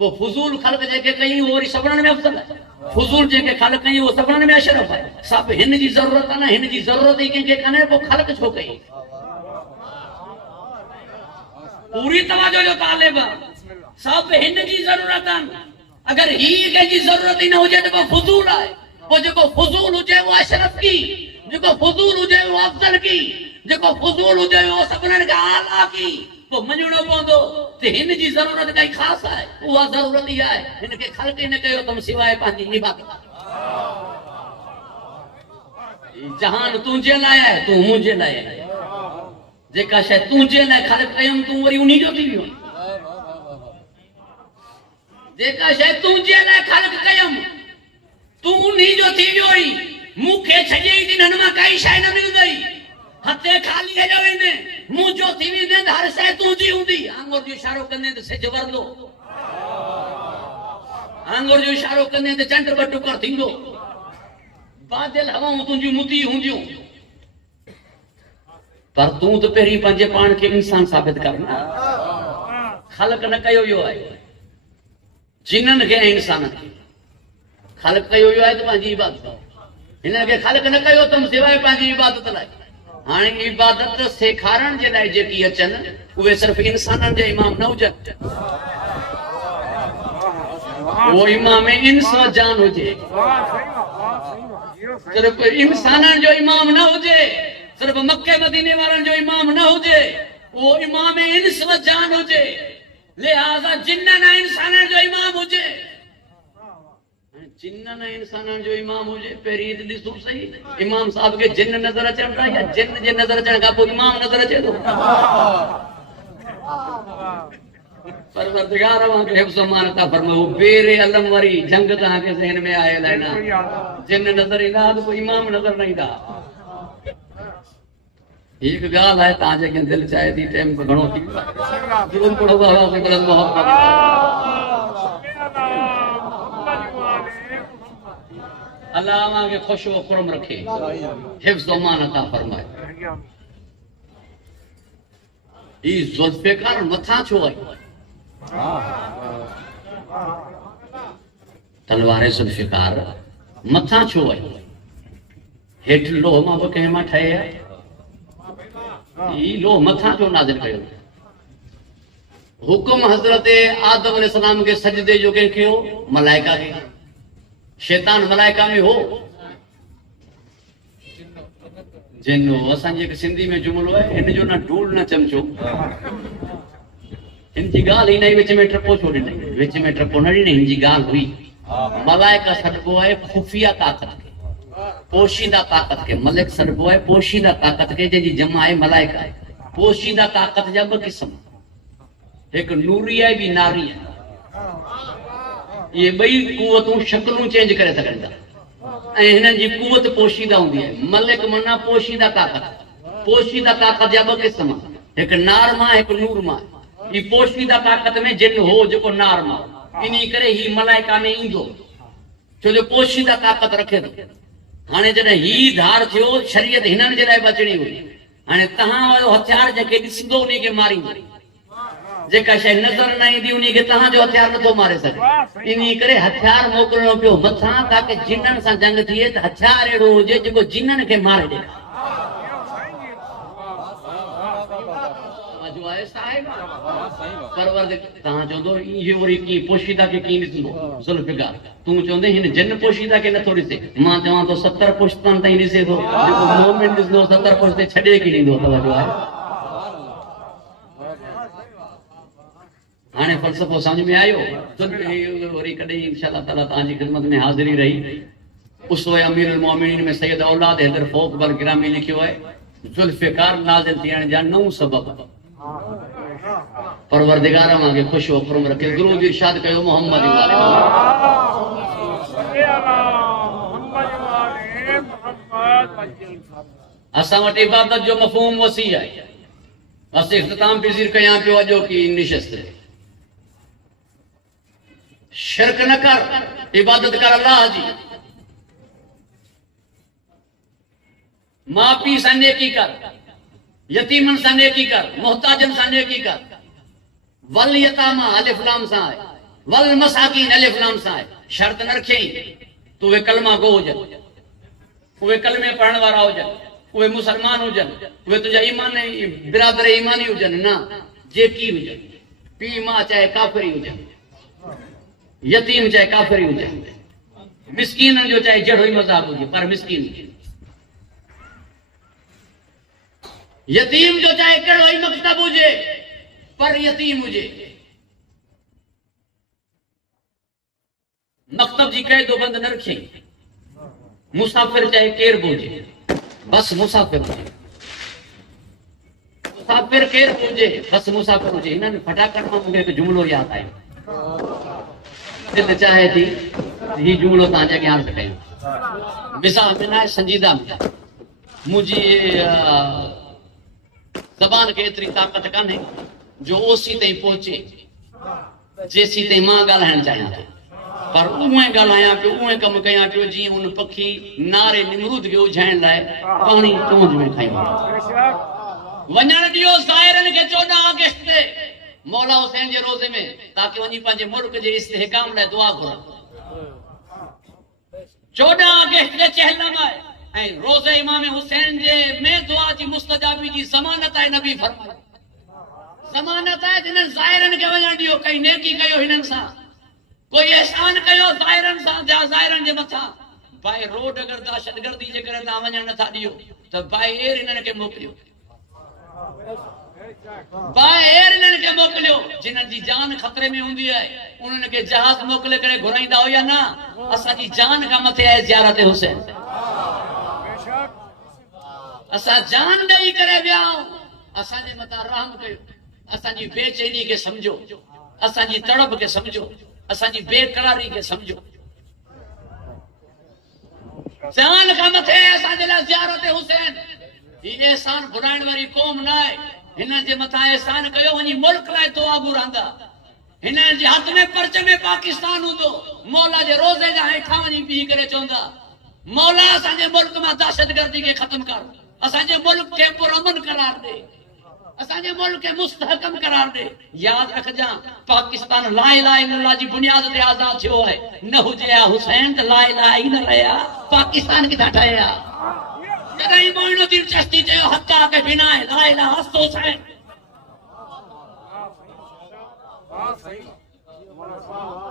पोइ फुज़ूल ख़लक़ जेके कई उहो वरी सभिनीनि में अफ़ज़ल आहे फुज़ूल जेके ख़लक़ कई उहो सभिनीनि में अशरफ आहे सभु हिन जी ज़रूरत आहे न हिन जी ज़रूरत ई कंहिंखे कान्हे पोइ ख़लक़ छो कई पूरी तवज्जो जो तालिब सभु हिन जी ज़रूरत आहे अगर ही कंहिंजी ज़रूरत ई न हुजे त पोइ फुज़ूल आहे पोइ जेको फुज़ूल हुजे उहो अशरफ की जेको फुज़ूल हुजे उहो अफ़ज़ल की जेको फुज़ूल हुजे उहो सभिनीनि खे आला की पोइ मञणो पवंदो त हिन जी ज़रूरत काई ख़ासि आहे, उहा ज़रूरत ई आहे हिन खे ख़ल्क़ ई न कयो अथमि सिवाइ पंहिंजी इबादत। जहान तुंहिंजे लाइ आहे, तूं मुंहिंजे लाइ आहे। जेका शइ तुंहिंजे लाइ ख़ल्क़ कयमि तूं वरी उन्ही जो थी वियो। जेका शइ तुंहिंजे लाइ ख़ल्क़ कयमि तूं उन्ही जो थी वियो ई। मूंखे छॾे ई ॾिननि मां काई शइ न मिलंदई, हथे खाली हेॾो वेंदे मुंहिंजो थी वेंदे त हर शइ तुंहिंजी हूंदी। आंगुर जो इशारो कंदे त सिज वरंदो, आंगुर जो इशारो कंदे त चंड ॿ टुकर थींदो, बादल हवाऊं तुंहिंजूं मुदी हूंदियूं। पर तूं त पहिरीं पंहिंजे पाण खे इंसान साबित कर न। ख़ल्क़ न कयो वियो आहे जिन्हनि खे ऐं इंसाननि खे, ख़ल्क़ कयो वियो आहे त पंहिंजी इबादत। हिननि खे ख़ल्क़ न कयो अथमि सिवाइ पंहिंजी इबादत लाइ। हाणे इबादत सेखारण जे लाइ जेकी अचनि उहे सिर्फ़ इंसाननि जा इमाम न हुजनि, उहो इमाम इंस व जान हुजे। सिर्फ़ इंसाननि जो इमाम न हुजे, सिर्फ़ मक्के मदीने वारनि जो इमाम न हुजे, उहो इमाम इंस व जान हुजे। लिहाज़ा जिन्ननि ऐं इंसाननि जो इमाम हुजे। जिन्ननि ऐं इंसाननि जो इमाम हुजे। पहिरीं त ॾिसो सही, इमाम साहब खे जिन नज़र अचनि था या जिन जे नज़र अचण खां पोइ इमाम नज़र अचे थो? परवरदिगार तव्हांखे हिफ्ज़ अमान अता फरमाए। बेरे अलम वारी जंग तव्हांखे ज़हन में आयल आहे न? जिन नज़र ईंदा त पोइ इमाम नज़र न ईंदा। हिकु ॻाल्हि आहे, तव्हां जेके दिलि चाहे थी टाइम घणो थी वियो आहे, दुरूद पढ़ो आवाज़ बुलंद मोहब्बत। अल्लाह अव्हांखे ख़ुश व खुरम रखे, हिफ्ज़ अमान अता फरमाए। ई ज़ुल्फ़िकार मथां छो आई? तलवार ज़ुल्फ़िकार मथां छो आई? हेठि लोह मां बि कंहिं मां ठहे आहे? ई लोह मथां छो नाज़िल कयो? हुकुम हज़रत आदम अलैहिस्सलाम के सजदे जो कंहिंखे हो? मलाइका खे। शैतान मलाइका में हो? जिन हो। असांजे हिकु सिंधी में जुमिलो आहे, हिन जो न ढूल न चमचो। हिन जी ॻाल्हि ई न, विच में टपो छो ॾिनई? विच में टपो न ॾिनई, हिन जी ॻाल्हि हुई। मलाइका सॾिबो आहे खुफ़िया ताक़त खे, पोशीदा ताक़त खे। मलिक सॾिबो आहे पोशीदा ताक़त खे, जंहिंजी जमा आहे मलाइका। पोशीदा ताक़त जा ॿ क़िस्म, हिकु नूरी आहे ॿी नारी आहे। ये ॿई कुवतूं शक्लूं चेंज करे सघनि था ऐं हिननि जी कुवत पोशीदा हूंदी आहे। मलिक माना पोशीदा ताक़त। पोशीदा ताक़त जा ॿ क़िस्म, हिकु नार मां हिकु नूर मां। ही पोशीदा ताक़त में जिन हो जेको नार मां, इन करे ही मलाइका में ईंदो, छो जो पोशीदा ताक़त रखे थो। हाणे जॾहिं ही धार थियो, शरीयत हिननि जे लाइ बचणी हुई। हाणे तव्हां वारो हथियार जेके ॾिसंदो उन खे मारींदो, जेका शइ नज़र न ईंदी उन खे तव्हांजो हथियार नथो मारे सघे। इन करे हथियार मोकिलणो पियो मथां, ताकी जिननि सां जंग थिए त हथियार अहिड़ो हुजे जेको जिननि खे मारे ॾे। तव्हां चवंदो इहो वरी कीअं पोशीदा खे कीअं ॾिसंदो? ज़ुल्फ़िकार तूं चवंदे हिन जिन पोशीदा खे नथो ॾिसे। मां चवां थो 70 पुश्तनि ताईं ॾिसे थो। जेको मोमिन ॾिसंदो 70 पुश्त छॾे कीअं ॾींदो? तवजो आहे। हाणे फ़लसफ़ो समझ में आयो? वरी कॾहिं इंशाअल्लाह ताला तव्हांजी ख़िदमत में हाज़िरी रही। उसवे अमीरुल मोमिनीन में सैयद औलाद हैदर फ़ौक़ बल गिरामी लिखियो आहे, ज़ुल्फ़िकार नाज़िल थियण जा 9 सबब। परवरदिगार मांखे ख़ुश व खुरम रखे। दुरूद इरशाद कयो मोहम्मद असां वटि इबादत जो मफ़हूम वसी आहे। बस इख्तिताम पज़ीर कयां पियो अॼो की निशस्त। शिरक न कर, इबादत कर अल्लाह जी। मां पीउ सां नेकी कर, यतीमनि सां नेकी कर, मोहताजनि सां नेकी कर। वल यतामा अलिफ लाम सां आहे, वल मसाकीन अलिफ लाम सां आहे। शर्त न रखियई तो वे कलमा गो हुजनि, उहे कलमे पढ़ण वारा हुजनि, उहे मुसलमान हुजनि, उहे तुंहिंजा ईमान बिरादर ईमानी हुजनि। न, जेकी हुजनि, पीउ मां चाहे काफ़िरी हुजनि, यतीम चाहे काफ़िरी हुजनि, मिस्कीननि जो चाहे जहिड़ो ई मज़ाक हुजे, पर मिस्कीन हुजे। यतीम जो चाहे कहिड़ो ई मकतब हुजे पर यतीम हुजे, मकतब जी क़ैदो बंद न रखे। मुसाफिर चाहे केर बि हुजे, बस मुसाफिर हुजे, मुसाफिर केर बि हुजे, बस मुसाफिर हुजे। हिननि फटाकनि मां मूंखे हिकु जुमिलो यादि आयो, दिलि चाहे थी हीउ जुमिलो तव्हांजे अॻियां अर्ज़ कयूं। मिसाल में न आहे, संजीदा में मुंहिंजी ज़बान खे एतिरी ताक़त कान्हे जो ओसी ताईं पहुचे जेसी ताईं मां ॻाल्हाइणु चाहियां थो, पर उहे ॻाल्हायां पियो, उहे कमु कयां पियो जीअं उन पखी नारे निमरूद खे उझाइण लाइ पाणी चोंच में खईं वञणु ॾियो ज़ाहिरनि खे 14 अगस्त ते मौला हुसैन जे रोज़े में, ताकि वञी पंहिंजे मुल्क जे इस्तेहकाम लाइ दुआ घुरनि। 14 अगस्त ते चहलम आहे ऐं रोज़े इमाम हुसैन जे में दुआ जी मुस्तजाबी जी ज़मानत आहे। नबी फरमाए ज़मानत आहे जिन्हनि ज़ाहिरनि खे वञणु ॾियो, कई नेकी कयो हिननि सां, कोई एहसान कयो ज़ाहिरनि सां, ज़ाहिरनि जे मथां। भाई रोड अगर दहशतगर्दी जे करे तव्हां वञणु नथा ॾियो त बाए एयर हिननि खे मोकिलियो, बाए एयर हिननि खे मोकिलियो। जिन्हनि जी जान ख़तरे में हूंदी आहे उन्हनि खे जहाज़ मोकिले करे घुराईंदा हो या न? असांजी जान खां मथे आहे ज़ियारत हुसैन। असां जान ॾेई करे विया आहियूं, असांजे मथां रहम कयो, असांजी बेचैनी खे सम्झो, असांजी तड़प खे सम्झो, असांजी बेकरारी खे सम्झो। जान खां मथे असांजे लाइ ज़ियारत हुसैन। हीउ एहसान भुलाइण वारी क़ौम न आहे। हिननि जे मथां एहसान कयो, वञी मुल्क लाइ दुआ घुरंदा। हिननि जे हथ में पर्च में पाकिस्तान हूंदो, मौला जे रोज़े जा हेठां वञी बीही करे चवंदा, मौला असांजे मुल्क मां दहशतगर्दी खे ख़त्म कर, असांजे मुल्क खे पुरअमन करार दे, असांजे मुल्क खे मुस्तहकम करार दे। यादि रखजां, पाकिस्तान ला इलाहा इल्लल्लाह जी बुनियाद ते आज़ाद थियो आहे। न हुजे हा हुसैन त ला इलाहा ई न रहिया, पाकिस्तान किथां ठहे हा? जॾहिं मोइनुद्दीन चिश्ती चयो हक़ा के बिना ला इलाहा हुसैन,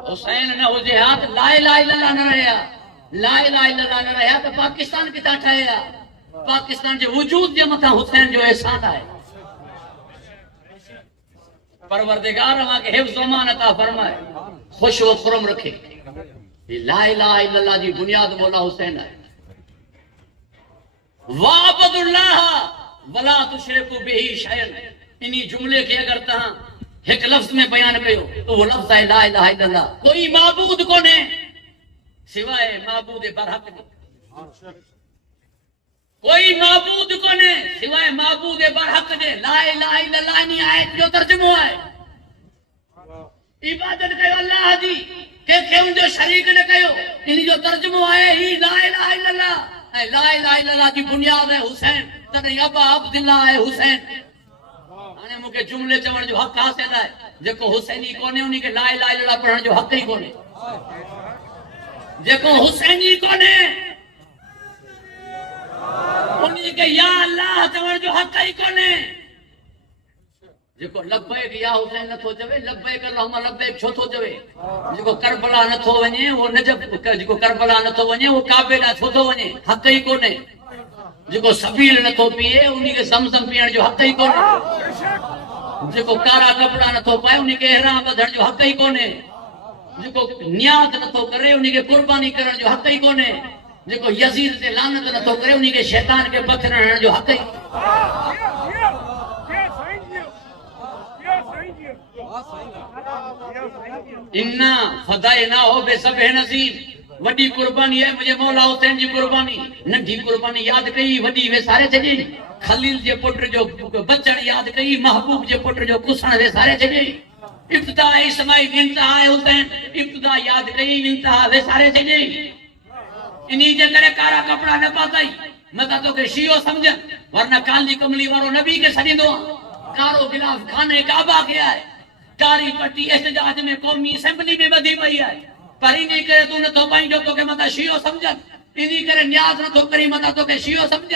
हुसैन न हुजे हा त ला इलाहा इल्लल्लाह न रहिया, ला इलाहा इल्लल्लाह न रहिया त पाकिस्तान किथां ठहे हा? पाकिस्तान जे वजूद जे मथां हुसैन जो एहसान आहे। परवरदिगार अव्हांखे हिफ्ज़ व अमान अता फरमाए, खुश व खुरम रखे। ला इलाहा इल्लल्लाह जी बुनियाद मौला हुसैन आहे। वाबुदुल्लाह वला तुशरिकू बिही शयन, इन्ही जुमले खे अगर तहां एक लफ्ज में बयान कयो तो वो लफ्ज है ला इलाहा इल्लल्लाह। कोई माबूद कोने सिवाय माबूद बरहक दे, कोई माबूद कोने सिवाय माबूद बरहक दे। ला इलाहा इल्लल्लाह इन आयत जो तर्जुमो है। इबादत कयो अल्लाह जी, के उनजो शरीक न कयो, इन जो तर्जुमो है ही ला इलाहा इल्लल्लाह। ऐं ला इलाहा इल्लल्लाह जी बुनियाद है हुसैन, तॾहिं अबा अब्दुल्लाह है हुसैन। हाणे मूंखे जुमले चवण जो हक़ हासिल आहे। जेको हुसैनी कोन्हे उन्ही खे ला इलाहा इल्लल्लाह पढ़ण जो हक़ ई कोन्हे। जेको हुसैनी कोन्हे उन्ही खे या अल्लाह चवण जो हक़ ई कोन्हे। जेको लब्बैक या हुसैन नथो चवे, लब्बैक अल्लाहुम्मा लब्बैक छो थो चवे? जेको करबला नथो वञे वो नजब, जेको करबला नथो वञे वो काबे ॾांहुं छो थो वञे? हक़ ई कोन्हे। जेको सबील नथो पीए उन्ही खे ज़मज़म पीअण जो हक़ ई कोन्हे। जेको कारा कपड़ा नथो पाए उन्ही खे इहराम ॿधण जो हक़ ई कोन्हे। जेको नियात नथो करे उन्ही खे कुर्बानी करण जो हक़ ई कोन्हे। जेको यज़ीद ते लानत नथो करे उन्ही खे शैतान खे पथर हणण जो हक़ ई। इन्ना फदाइना हो बेसबह नसीब, वडी कुर्बानी है मुझे मौला हुसैन जी कुर्बानी। नंढी कुर्बानी याद कई, वडी वेसारे छॾी। खलील जे पुट जो बचण याद कई, महबूब जे पुट जो कुसण वेसारे छॾी। इब्तिदा इस्माइल इंतहा हुसैन, इब्तिदा याद कई, इंतहा वेसारे छॾी। इन्ही जे करे कारा कपड़ा न पाताई, मता तोखे शियो समझ, वरना काली कमली वारो नबी के सॾींदो। कारो गिलाफ खाने काबा के आहे, कारी पट्टी एहतजाज में कौमी असेंबली में ॿधी पई आहे। पर इन्ही करे तू नथो पाईंदो, तोखे मता शियो समझ। इन्ही करे न्याज़ नथो करी, मता तोखे शियो समझ।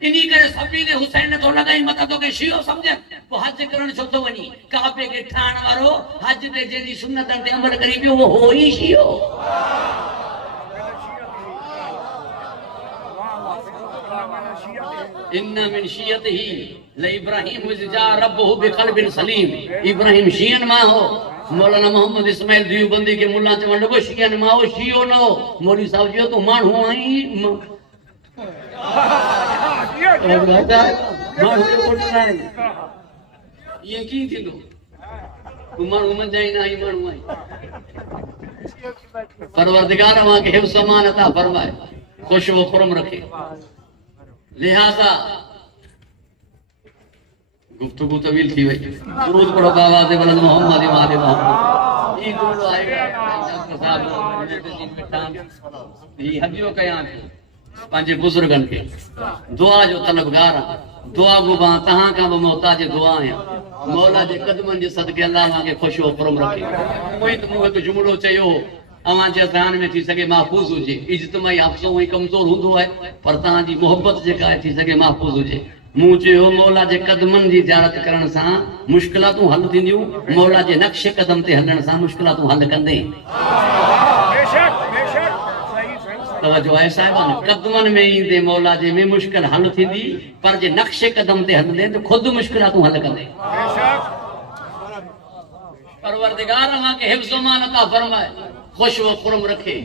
इन्ही करे सबीले हुसैन नथो लॻाई, मता तोखे शियो समझ। पोइ हज करण छो थो वञी? काबे खे ठाहिण वारो हज ते जंहिंजी सुन्नतनि ते अमल करी पियो उहो हो ई शियो। इन्ना मिन शियतिही लइब्राहीम इज़ जा रब्बहु बिक़ल्बिन सलीम। इब्राहिम शियन मां हो। मौलाना मोहम्मद इस्माइल देवबंदी के मुल्ला चवण लॻो शियन मां हो शियो न हो। मौलवी साहब चयो तूं माण्हू आहीं ये की थींदो तूं माण्हू मंझाई न आहीं माण्हू आहीं। परवरदिगार मां के हिफ्ज़ अमान अता फरमाए खुश व खुरम रखे। लिहाजा गुफ्तगू तवील थी वही। दुरूद पढ़ो बाबा से बुलंद मोहम्मद इमाम मोहम्मद ई दुआ आएगा डॉक्टर साहब ई हदियो कयां पंहिंजे बुजुर्गन के दुआ जो तलबगार दुआ गुबा तहां का मोहताज दुआ आया। मौला जे कदमन जे सदके अल्लाह मां के खुश व खुरम रखे। कोई तो मुंह तो जुमलो चयो अवां जे ध्यान में थी सके महफूज हुजे। इज्तिमाई हाफ़्ज़ो वही कमजोर हुंदो है पर तहां जी मोहब्बत जेका है थी सके महफूज हुजे। मूं चयो मौला जे कदमन जी ज़ियारत करण सां मुश्किलातूं हल थींदियूं। मौला जे नक्शे कदम ते हलण सां मुश्किलातूं हल कंदे। तवज्जो आहे साहिबान। कदमन में ईंदे मौला जे में मुश्किल हल थींदी पर जे नक्शे कदम ते हलंदे तो खुद मुश्किलातूं हल कंदे। परवरदिगार मां के हिफ्ज़ अमान अता फरमाए खुश व खुरम रखे।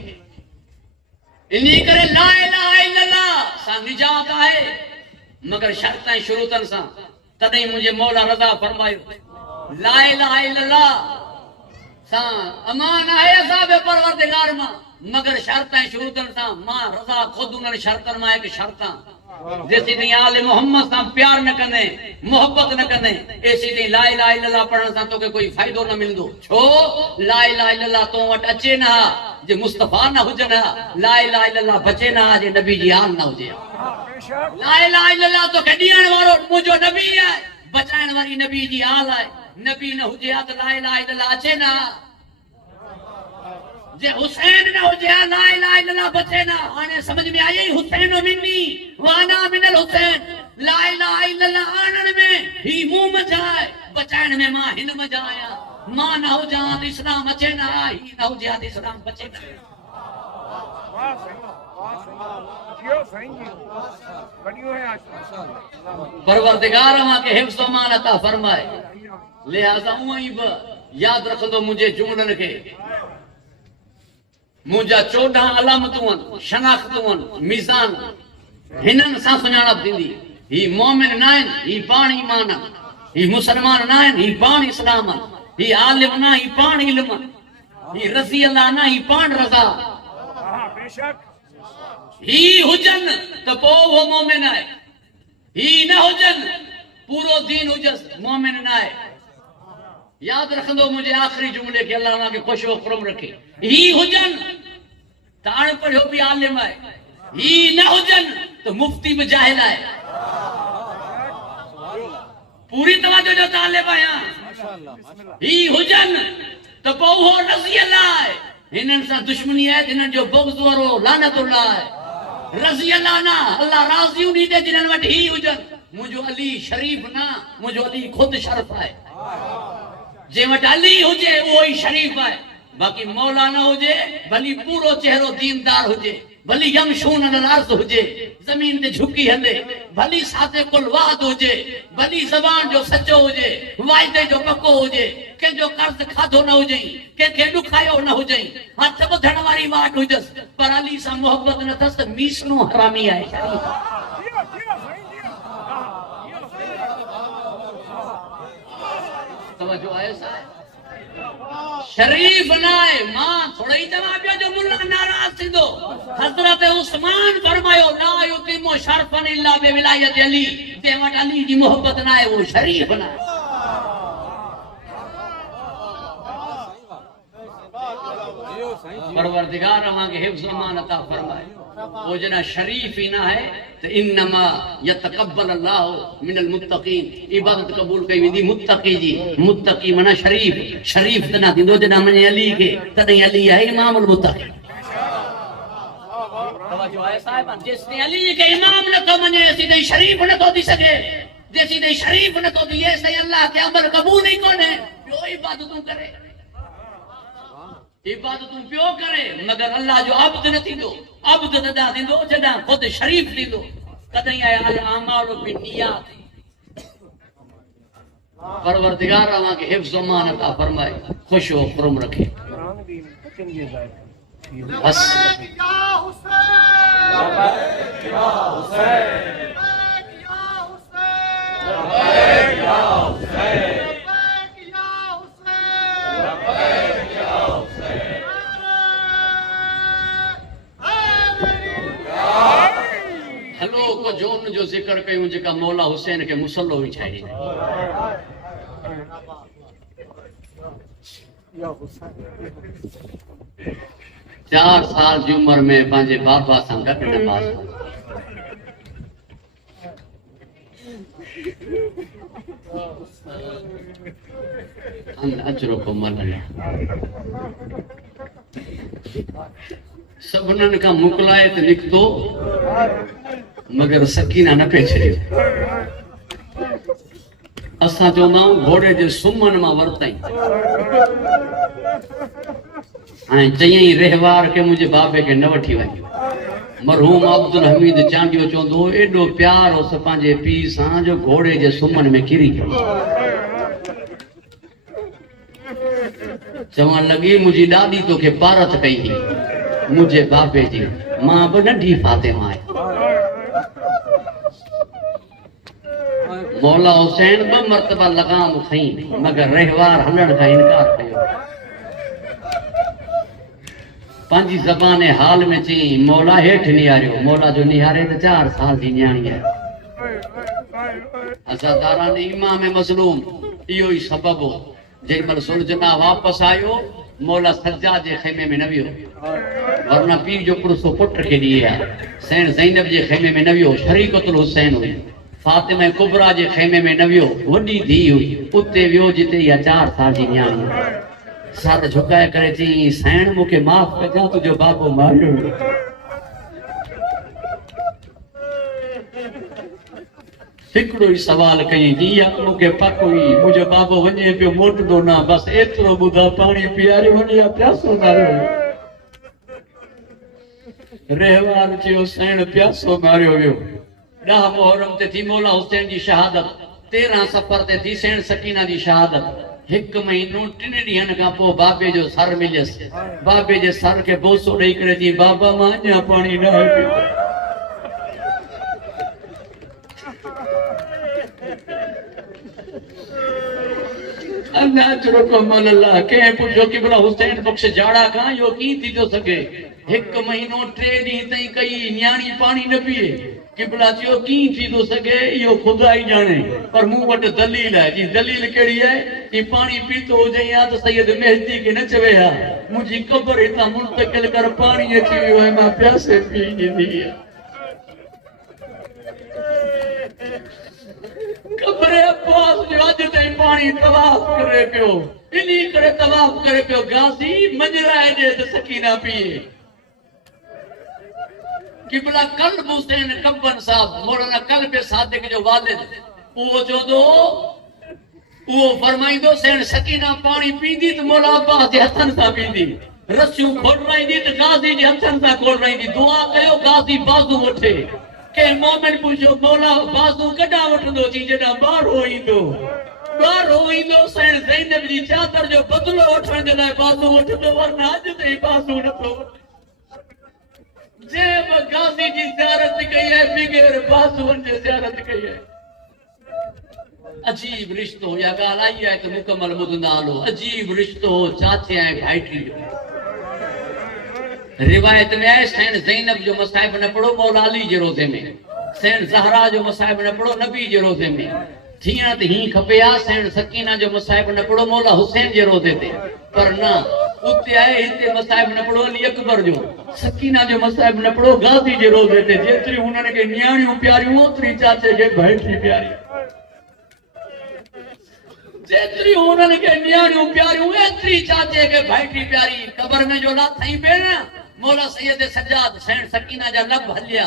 इन्ही करे ला इलाहा इल्लल्लाह सां निजात आहे मगर शर्तां शुरूतन सां। तॾहिं मुंहिंजे मौला रज़ा फरमायो ला इलाहा इल्लल्लाह सां अमान आहे अज़ाब परवरदिगार मां मगर शर्तां शुरूतन सां। मां रज़ा खुद उन्हनि शर्तन मां हिकु शर्तां जेसी ताईं आले मोहम्मद सां प्यार न कंदे मोहब्बत न कंदे एसी ताईं ला इलाहा इल्लल्लाह पढ़ण सां तोखे कोई फ़ाइदो न मिलंदो। छो ला इलाहा इल्लल्लाह तो वटि अचे न जे मुस्तफ़ा न हुजनि ला इलाहा इल्लल्लाह बचे न जे नबी जी आल न हुजे। ला इलाहा इल्लल्लाह तो ॾियण वारो मुंहिंजो नबी आहे बचाइण वारी नबी जी आल आहे। नबी न हुजे त ला इलाहा इल्लल्लाह अचे न। जे हुसैन न हुजे ला इलाहा इल्लल्लाह बचे न। हाणे समझ में आई हुसैन मिन्नी वाना मिनल हुसैन। ला इलाहा इल्लल्लाह आणण में ही मुंह मजाए बचाइण में मां हिन मजा आया। मां न हुजा त इस्लाम अचे न ही न हुजे त इस्लाम बचे न। परवरदिगार मां के हिफ्ज़ अमान अता फरमाए। लिहाजा उहा ई बि यादि रखंदो मुंहिंजे जुमलनि खे। मुंहिंजा 14 अलामतूं आहिनि शनाख्तूं आहिनि मीज़ान हिननि सां सुञाणप थींदी। ही मोमिन न आहिनि ही पाण ईमान आहिनि। ही मुसलमान न आहिनि ही पाण इस्लाम आहिनि। ही आलिम न ही पाण इल्म आहिनि। ही रज़ी अल्लाह न ही पाण रज़ा। ही हुजन त पोइ उहो मोमिन आहे। ही न हुजन पूरो दीन हुजस मोमिन न आहे। याद रखंदो मुझे आखिरी जुमले के अल्लाह के खुश व खुरम रखे। ही हुजन त अणपढ़ियो भी आलिम है। ही न हुजन तो मुफ्ती भी जाहिल है। पूरी तवज्जो जो तालिब आया। ही हुजन तो बहु रज़ी अल्लाह है। हिनन सा दुश्मनी है जिनन जो बुग़्ज़ वारो लानतुल्लाह है। रज़ी अल्लाह ना अल्लाह राज़ी उन्हीं दे जिनन वटि ही हुजन। मुझो अली शरीफ ना मुझो अली खुद शर्फ है। जे वटि अली हुजे वो ही शरीफ है। बाकी मौला न हुजे भली पूरो चेहरो दीनदार हुजे भली यमशून अल अर्ज़ हुजे जमीन ते झुकी हले भली साथे कुल वाद हुजे भली ज़बान जो सच्चो हुजे वाइदे जो पक्को हुजे के जो कर्ज खाधो न हुजे के दुखायो न हुजे हथ ॿुधण वारी वाट हुजस पर अली सां मोहब्बत न थस मीसनो हरामी आहे। तवज्जो आहे साहब शरीफ ना है। मां थोड़ा ही जवाब जो मुल्ला नाराज थींदो। हजरत उस्मान फरमायो ला युतिमु शरफन इल्ला बि विलायत अली। जे वटि अली जी मोहब्बत ना है वो शरीफ ना है। परवरदिगार मां के हिफ्ज़ अमान अता फरमाए। वो जना शरीफ ही ना है तो इन्नमा यतकब्बल अल्लाहु मिनल मुत्तकीन। इबादत कबूल कई वेंदी मुत्तकी जी। मुत्तकी माना शरीफ। शरीफ तना थींदो जना मने अली के तदई अली है इमामुल मुत्तकी। तवज्जो आहे साहिब जेसिताईं अली के इमाम न तो मने सीधे शरीफ न तो थी सके। जेसिताईं शरीफ न तो थी सही अल्लाह के अमल कबूल ही कोने। ॿियो इबादतूं करे इबादतूं पियो करे मगर अल्लाह जो अब्द न थींदो। अब्द तॾहिं थींदो जॾहिं खुद शरीफ थींदो। कदई आया अल अमाल बिन्नियात। परवरदिगार अल्लाह के हिफ्ज़ अमान अता फरमाए, खुश हो खुरम रखे। बस हलो को जोन जो जिक्र कयूं जेका मौला हुसैन के मुसल्लो विछाई। चार साल की उम्र में पंहिंजे बाबा सां गॾु नमाज़ अजरो को मन सभिनीनि खां मोकिलाए त निकितो मगर सकीना न पे छॾियो। असां चवंदाऊं घोड़े जे सुमन मां वरतई हाणे चयई रहवार के मुंहिंजे बाबे के न वठी वञ। मरहूम अब्दुल हमीद चांडियो चवंदो एॾो प्यार होस पंहिंजे पीउ सां जो घोड़े जे सुमन में किरी पियो। चवण लॻी मुंहिंजी ॾाॾी तोखे पारत कई हुई मुंहिंजे बाबे जी, मां बि नंढी फातिमा आहियां। मौला हुसैन ॿ मरतबा लगाम खई मगर रहवार हलण खां इनकार कयो। पंहिंजी ज़बान हाल में चई मौला हेठि निहारियो। मौला जो निहारे त 4 साल जी न्याणी आहे। अज़ादारान इमाम मज़लूम इहो ई सबबु हो। जेमल सुलझना वापस आयो मौला सज्जाद जे खेमे में न वियो, वरना पीर जो पुरसो पुट खे ॾिए आहे। सैन ज़ैनब जे खेमे में न वियो, शरीकतुल हुसैन हुई। फातिमा कुबरा जे खेमे में न वियो, वॾी धी हुई, उते वियो जिते इहा 4 साल जी न्याणी। सर झुकाए करे चई सैन मूंखे माफ़ कजां, तुंहिंजो बाबो मारियो। हिकिड़ो ई सवाल कई जीअं मूंखे पक हुई मुंहिंजो बाबो वञे पियो मोटंदो न, बस एतिरो ॿुधा पाणी पीआरे वञे प्यासो मारियो। रहवार चयो सैन प्यासो मारियो वियो। 10 मुहर्रम ते थी मौला हुसैन जी शहादत, 13 सफ़र ते थी सैन सकीना जी शहादत। 1 महीनो 3 ॾींहंनि खां पोइ बाबे जो सर मिलियसि। बाबे जे सर खे बोसो ॾेई करे चई बाबा मां अञा पाणी न आहे पियो। अल्लाह को मल अल्लाह के पुछो कि भला हुसैन बख्श जाड़ा खां यो की थी तो सके। 1 महीनो 3 ॾींहं ताईं कई न्याणी पाणी न पिए। किबला चयो की थी तो सके यो खुदा ही जाने, पर मूं वटि दलील है। जी दलील केड़ी है कि पानी पीतो हुजे या तो सैयद मेहदी के न चवे हा मुंहिंजी कब्र हितां मुंतकिल कर पानी अची वियो है मां प्यासे पी ॾिनी। कब्र अब्बास जो अॼु ताईं पाणी तवाफ करे पियो, इनी करे तवाफ करे पियो गाज़ी मंजराए ॾे त सकीना पिए। किबला कल्ब हुसैन कब्बन साहब मौलाना कल्ब सादिक जो वालिद वो जो दो वो फरमाइंदो सैन सकीना पानी पींदी त मौला अब्बास जे हथन सां पींदी, रसियूं खोलराईंदी त गाज़ी जे हथन सां खोलराईंदी। दुआ कयो गाज़ी बाज़ू वठे। के मोमिन पुछो मौला बाज़ू कॾां वठंदो जी जॾां ॿारो ईंदो सैन ज़ैनब जी चादर जो बदिलो वठण जे लाइ बाज़ू वठंदो, वरना अॼु ताईं बाज़ू नथो वठे। जेब गाज़ी जी ज़ियारत कई है बिगैर बाज़ूअनि जे ज़ियारत कई है। अजीब रिश्तो या ॻाल्हि आई है तो मुकम्मल ॿुधंदा हलो। अजीब रिश्तो चाचे ऐं भाइटी जो। रिवायत में है सैन ज़ैनब जो मसाइब न पढ़ो मौला अली जे रोज़े में, सैन ज़हरा जो मसाइब न पढ़ो नबी जे रोज़े में। थियण त ही खपे हा सैन सकीना जो मसाइब न पढ़ो मौला हुसैन जे रोज़े ते, पर न उते आहे हिते मसाइब न पढ़ो अली अकबर जो, सकीना जो मसाइब न पढ़ो गाज़ी जे रोज़े ते। जेतिरी हुननि खे न्याणियूं प्यारियूं ओतिरी चाचे खे भाइटी प्यारी, जेतिरी हुननि खे न्याणियूं प्यारियूं एतिरी चाचे खे भाइटी प्यारी। कबर में जो लाथई पे न मौला सैयद सज्जाद सैन सकीना जा लब हलिया।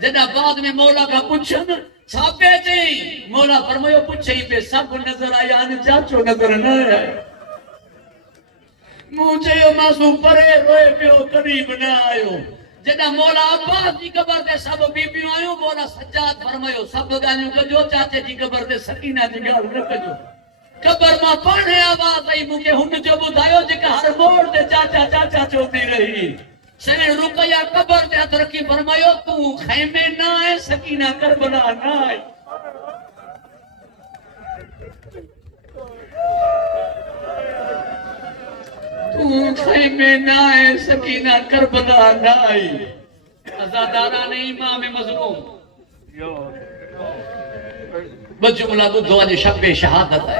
जॾहिं बाद में मौला खां पुछनि छा पे चई, मौला फरमायो पुछई पे सब नज़र आया न चाचो नज़र न आया। मूं चयो मासू परे रोए पियो कॾहिं बि न आयो। जॾहिं मौला अब्बास जी कबर ते सभु बीबियूं आयूं मौला सज्जाद फरमायो सब गालियूं कजो चाचे जी कबर ते सकीना जी गाल न कजो कबर मां पाणे आवाज आई मूंखे हुन जो ॿुधायो जेका हर मोड़ ते चाचा चाचा चवंदी रही सैन रुकया कबर ते हथ रखी फरमायो तू खैमे ना है सकीना करबला ना है तू खैमे ना है सकीना करबला ना है अज़ादारा ने इमाम मज़लूम बजुमला बुधो अज शब शहादत है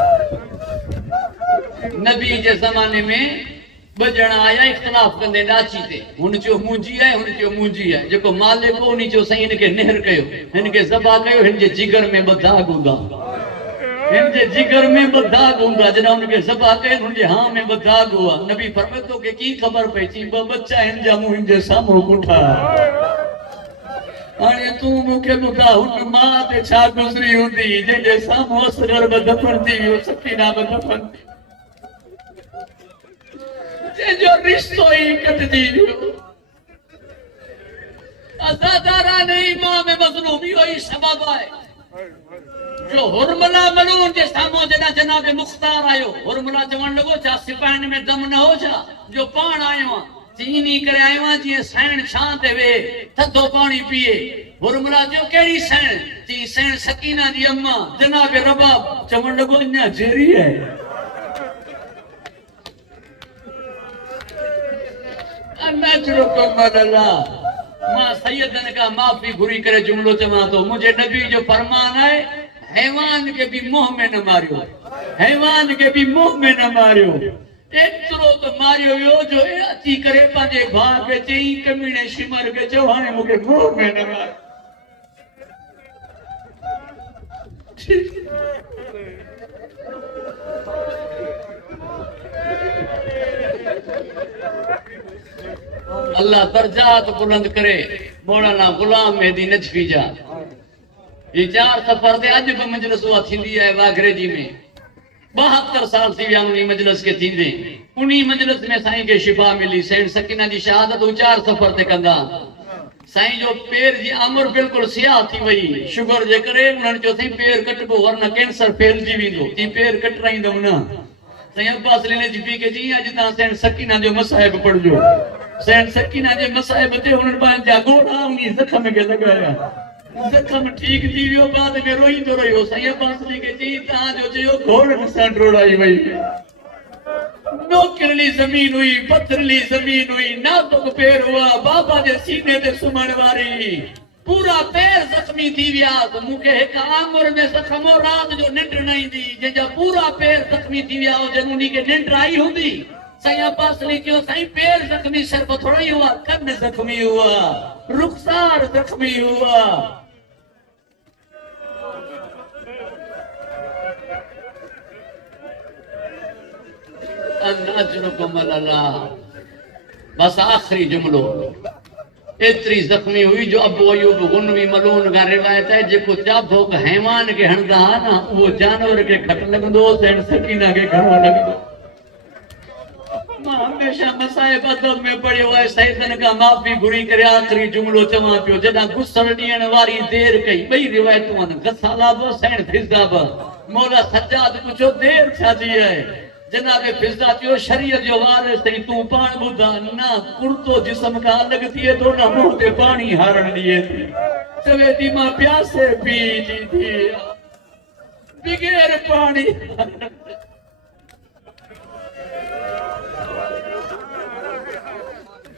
नबी जे जमाने में बजण आया इख्तिलाफ कंदे नाची ते हुन चयो मुंजी है हुन चयो मुंजी है जेको मालिक हो उनी चयो सही इनके नेहर कयो इनके ज़बा कयो हिन जे जिगर में बदाग हूंदा हिन जे जिगर में बदाग हूंदा जॾहिं उनके ज़बा कयो हुन जे हां में बदाग हुआ नबी फरमायो तो के की खबर पई थी ब बच्चा हिन जा मुंह हिन जे साम्हूं कुठा हाणे तू मूंखे ॿुधा हुन मां ते छा गुज़री हूंदी जंहिंजे साम्हूं असगर बि दफ़न थी वियो सकीना बि दफ़न जो रिश्तो ही कटजी वियो अज़ादारा ने इमाम मज़लूम इहो ही सबब आहे जो हुरमला मलून जे साम्हूं जॾहिं जनाब मुख्तार आयो हुरमला चवण लॻो छा सिपाहियुनि में दम न हो छा जो पाण आयो आहे चीनी करे आयो आहे जीअं सैण छां ते वेह थधो पाणी पीए हुरमला चयो कहिड़ी सैण चई सैण सकीना जी अम्मा जनाब रबाब चवण लॻो अञा जेरी आहे मां सैयदन का माफी घुरी करे जुमलो चवां तो मुझे नबी जो फरमान है हैवान के भी मुंह में न मारियो हैवान के भी मुंह में न मारियो एतिरो तो मारियो वियो जो अची करे पंहिंजे भाउ खे चई कमीने शिमर खे चयो हाणे मूंखे मुंह में न मार अल्लाह दर्जात बुलंद करे मौलाना गुलाम मेहदी नजफी जा ये 4 सफर ते अज भी मजलिस हुआ थींदी है वाघरे जी में 72 साल थी विया उन मजलिस के थींदे उन मजलिस में साईं के शिफा मिली सैन सकीना जी शहादत 4 सफर ते कंदा साईं जो पैर जी अमर बिल्कुल सियाह थी वई शुगर जे करे उन्हनि जो साईं पैर कटबो वरना कैंसर फैलजी वेंदो ती पैर कटराईंदो न साईं अब्बास लेने जी पी के जी अज ता सैन सकीना जो मसाहिब पढ़जो सैन सकीना जे मसाहिब ते उन्हनि पंहिंजा गोड़ा उन जख्म के लगाया जख्म ठीक थी वियो बाद में रोईंदो रहियो साईं अब्बास के जी ता जो चयो घोड़नि सां डोड़ाई वई नौकरली जमीन हुई पत्थरली जमीन हुई नाजुक पैर हुआ बाबा जे सीने ते सुमण वारी पूरा पैर जख्मी थी विया तो मूंखे हिक आमुर में जख्म रात जो निंड न ईंदी जंहिंजा पूरा पैर जख्मी थी विया हुजनि उन्ही खे निंड आई हूंदी साईं अब्बास अली क्यों साईं पैर जख्मी सिर्फ थोड़ा ही हुआ कन जख्मी हुआ रुखसार जख्मी हुआ बस आखिरी जुमलो एतरी जख्मी हुई जो अबू अयूब गुनवी मलून का रिवायत है जेको चाबो हैवान के हणदा ना वो जानवर के घट लगंदो सैन सकीना के घणो लगंदो मां हमेशा मसाइब अदब में पढ़ियो है सैयदन का माफी घुरी करे आखिरी जुमलो चवां पियो जडा गुस्सण ॾियण वारी देर कई ॿई रिवायतूं आहिनि गसाला बि सैन फिज़ा बि मौला सज्जाद पुछो देर छाजी आहे जनाब फिज़ा चयो शरीयत जो वारिस तई तू पाण ॿुधा ना कुर्तो जिस्म का अलग थिए तो ना मुंह ते पानी हारण ॾिए थी चवे थी मां प्यासे पी ली थी बगैर पानी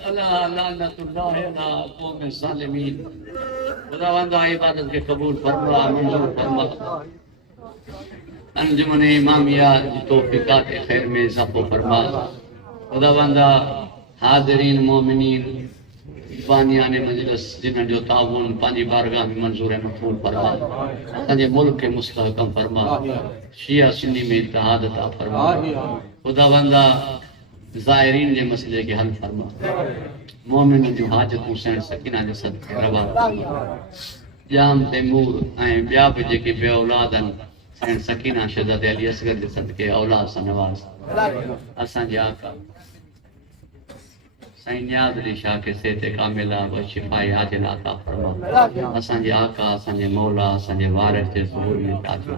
अल्लाह लानतुल्लाह अला कौम ज़ालिमीन खुदावंद इबादत के कबूल फरमा मंजूर फरमा अंजुमन इमामिया की तौफीकात खैर में इजाफा फरमा खुदावंद हाज़िरीन मोमिनीन बानियान मजलिस जिन्हनि जो ताउन पंहिंजी बारगाह में मंजूर है मक़बूल फरमा असांजे मुल्क के मुस्तहकम फरमा शिया सुन्नी में इत्तेहाद अता फरमा खुदावंद ज़ाहिरीन जे मसले के हल फरमा मोमिन जो हाजतूं सैन सकीना जे सदके रवा जाम तैमूर ऐं ॿिया बि जेके बे औलाद आहिनि सैन सकीना शहज़ादे अली असगर जे सदके औलाद सां नवाज़ असांजे आका साईं नियाज़ अली शाह के सेहत कामिला व शिफा आजिल अता फरमा। असांजे आका, असांजे मौला, असांजे वारिस जे ज़हूर में ताज।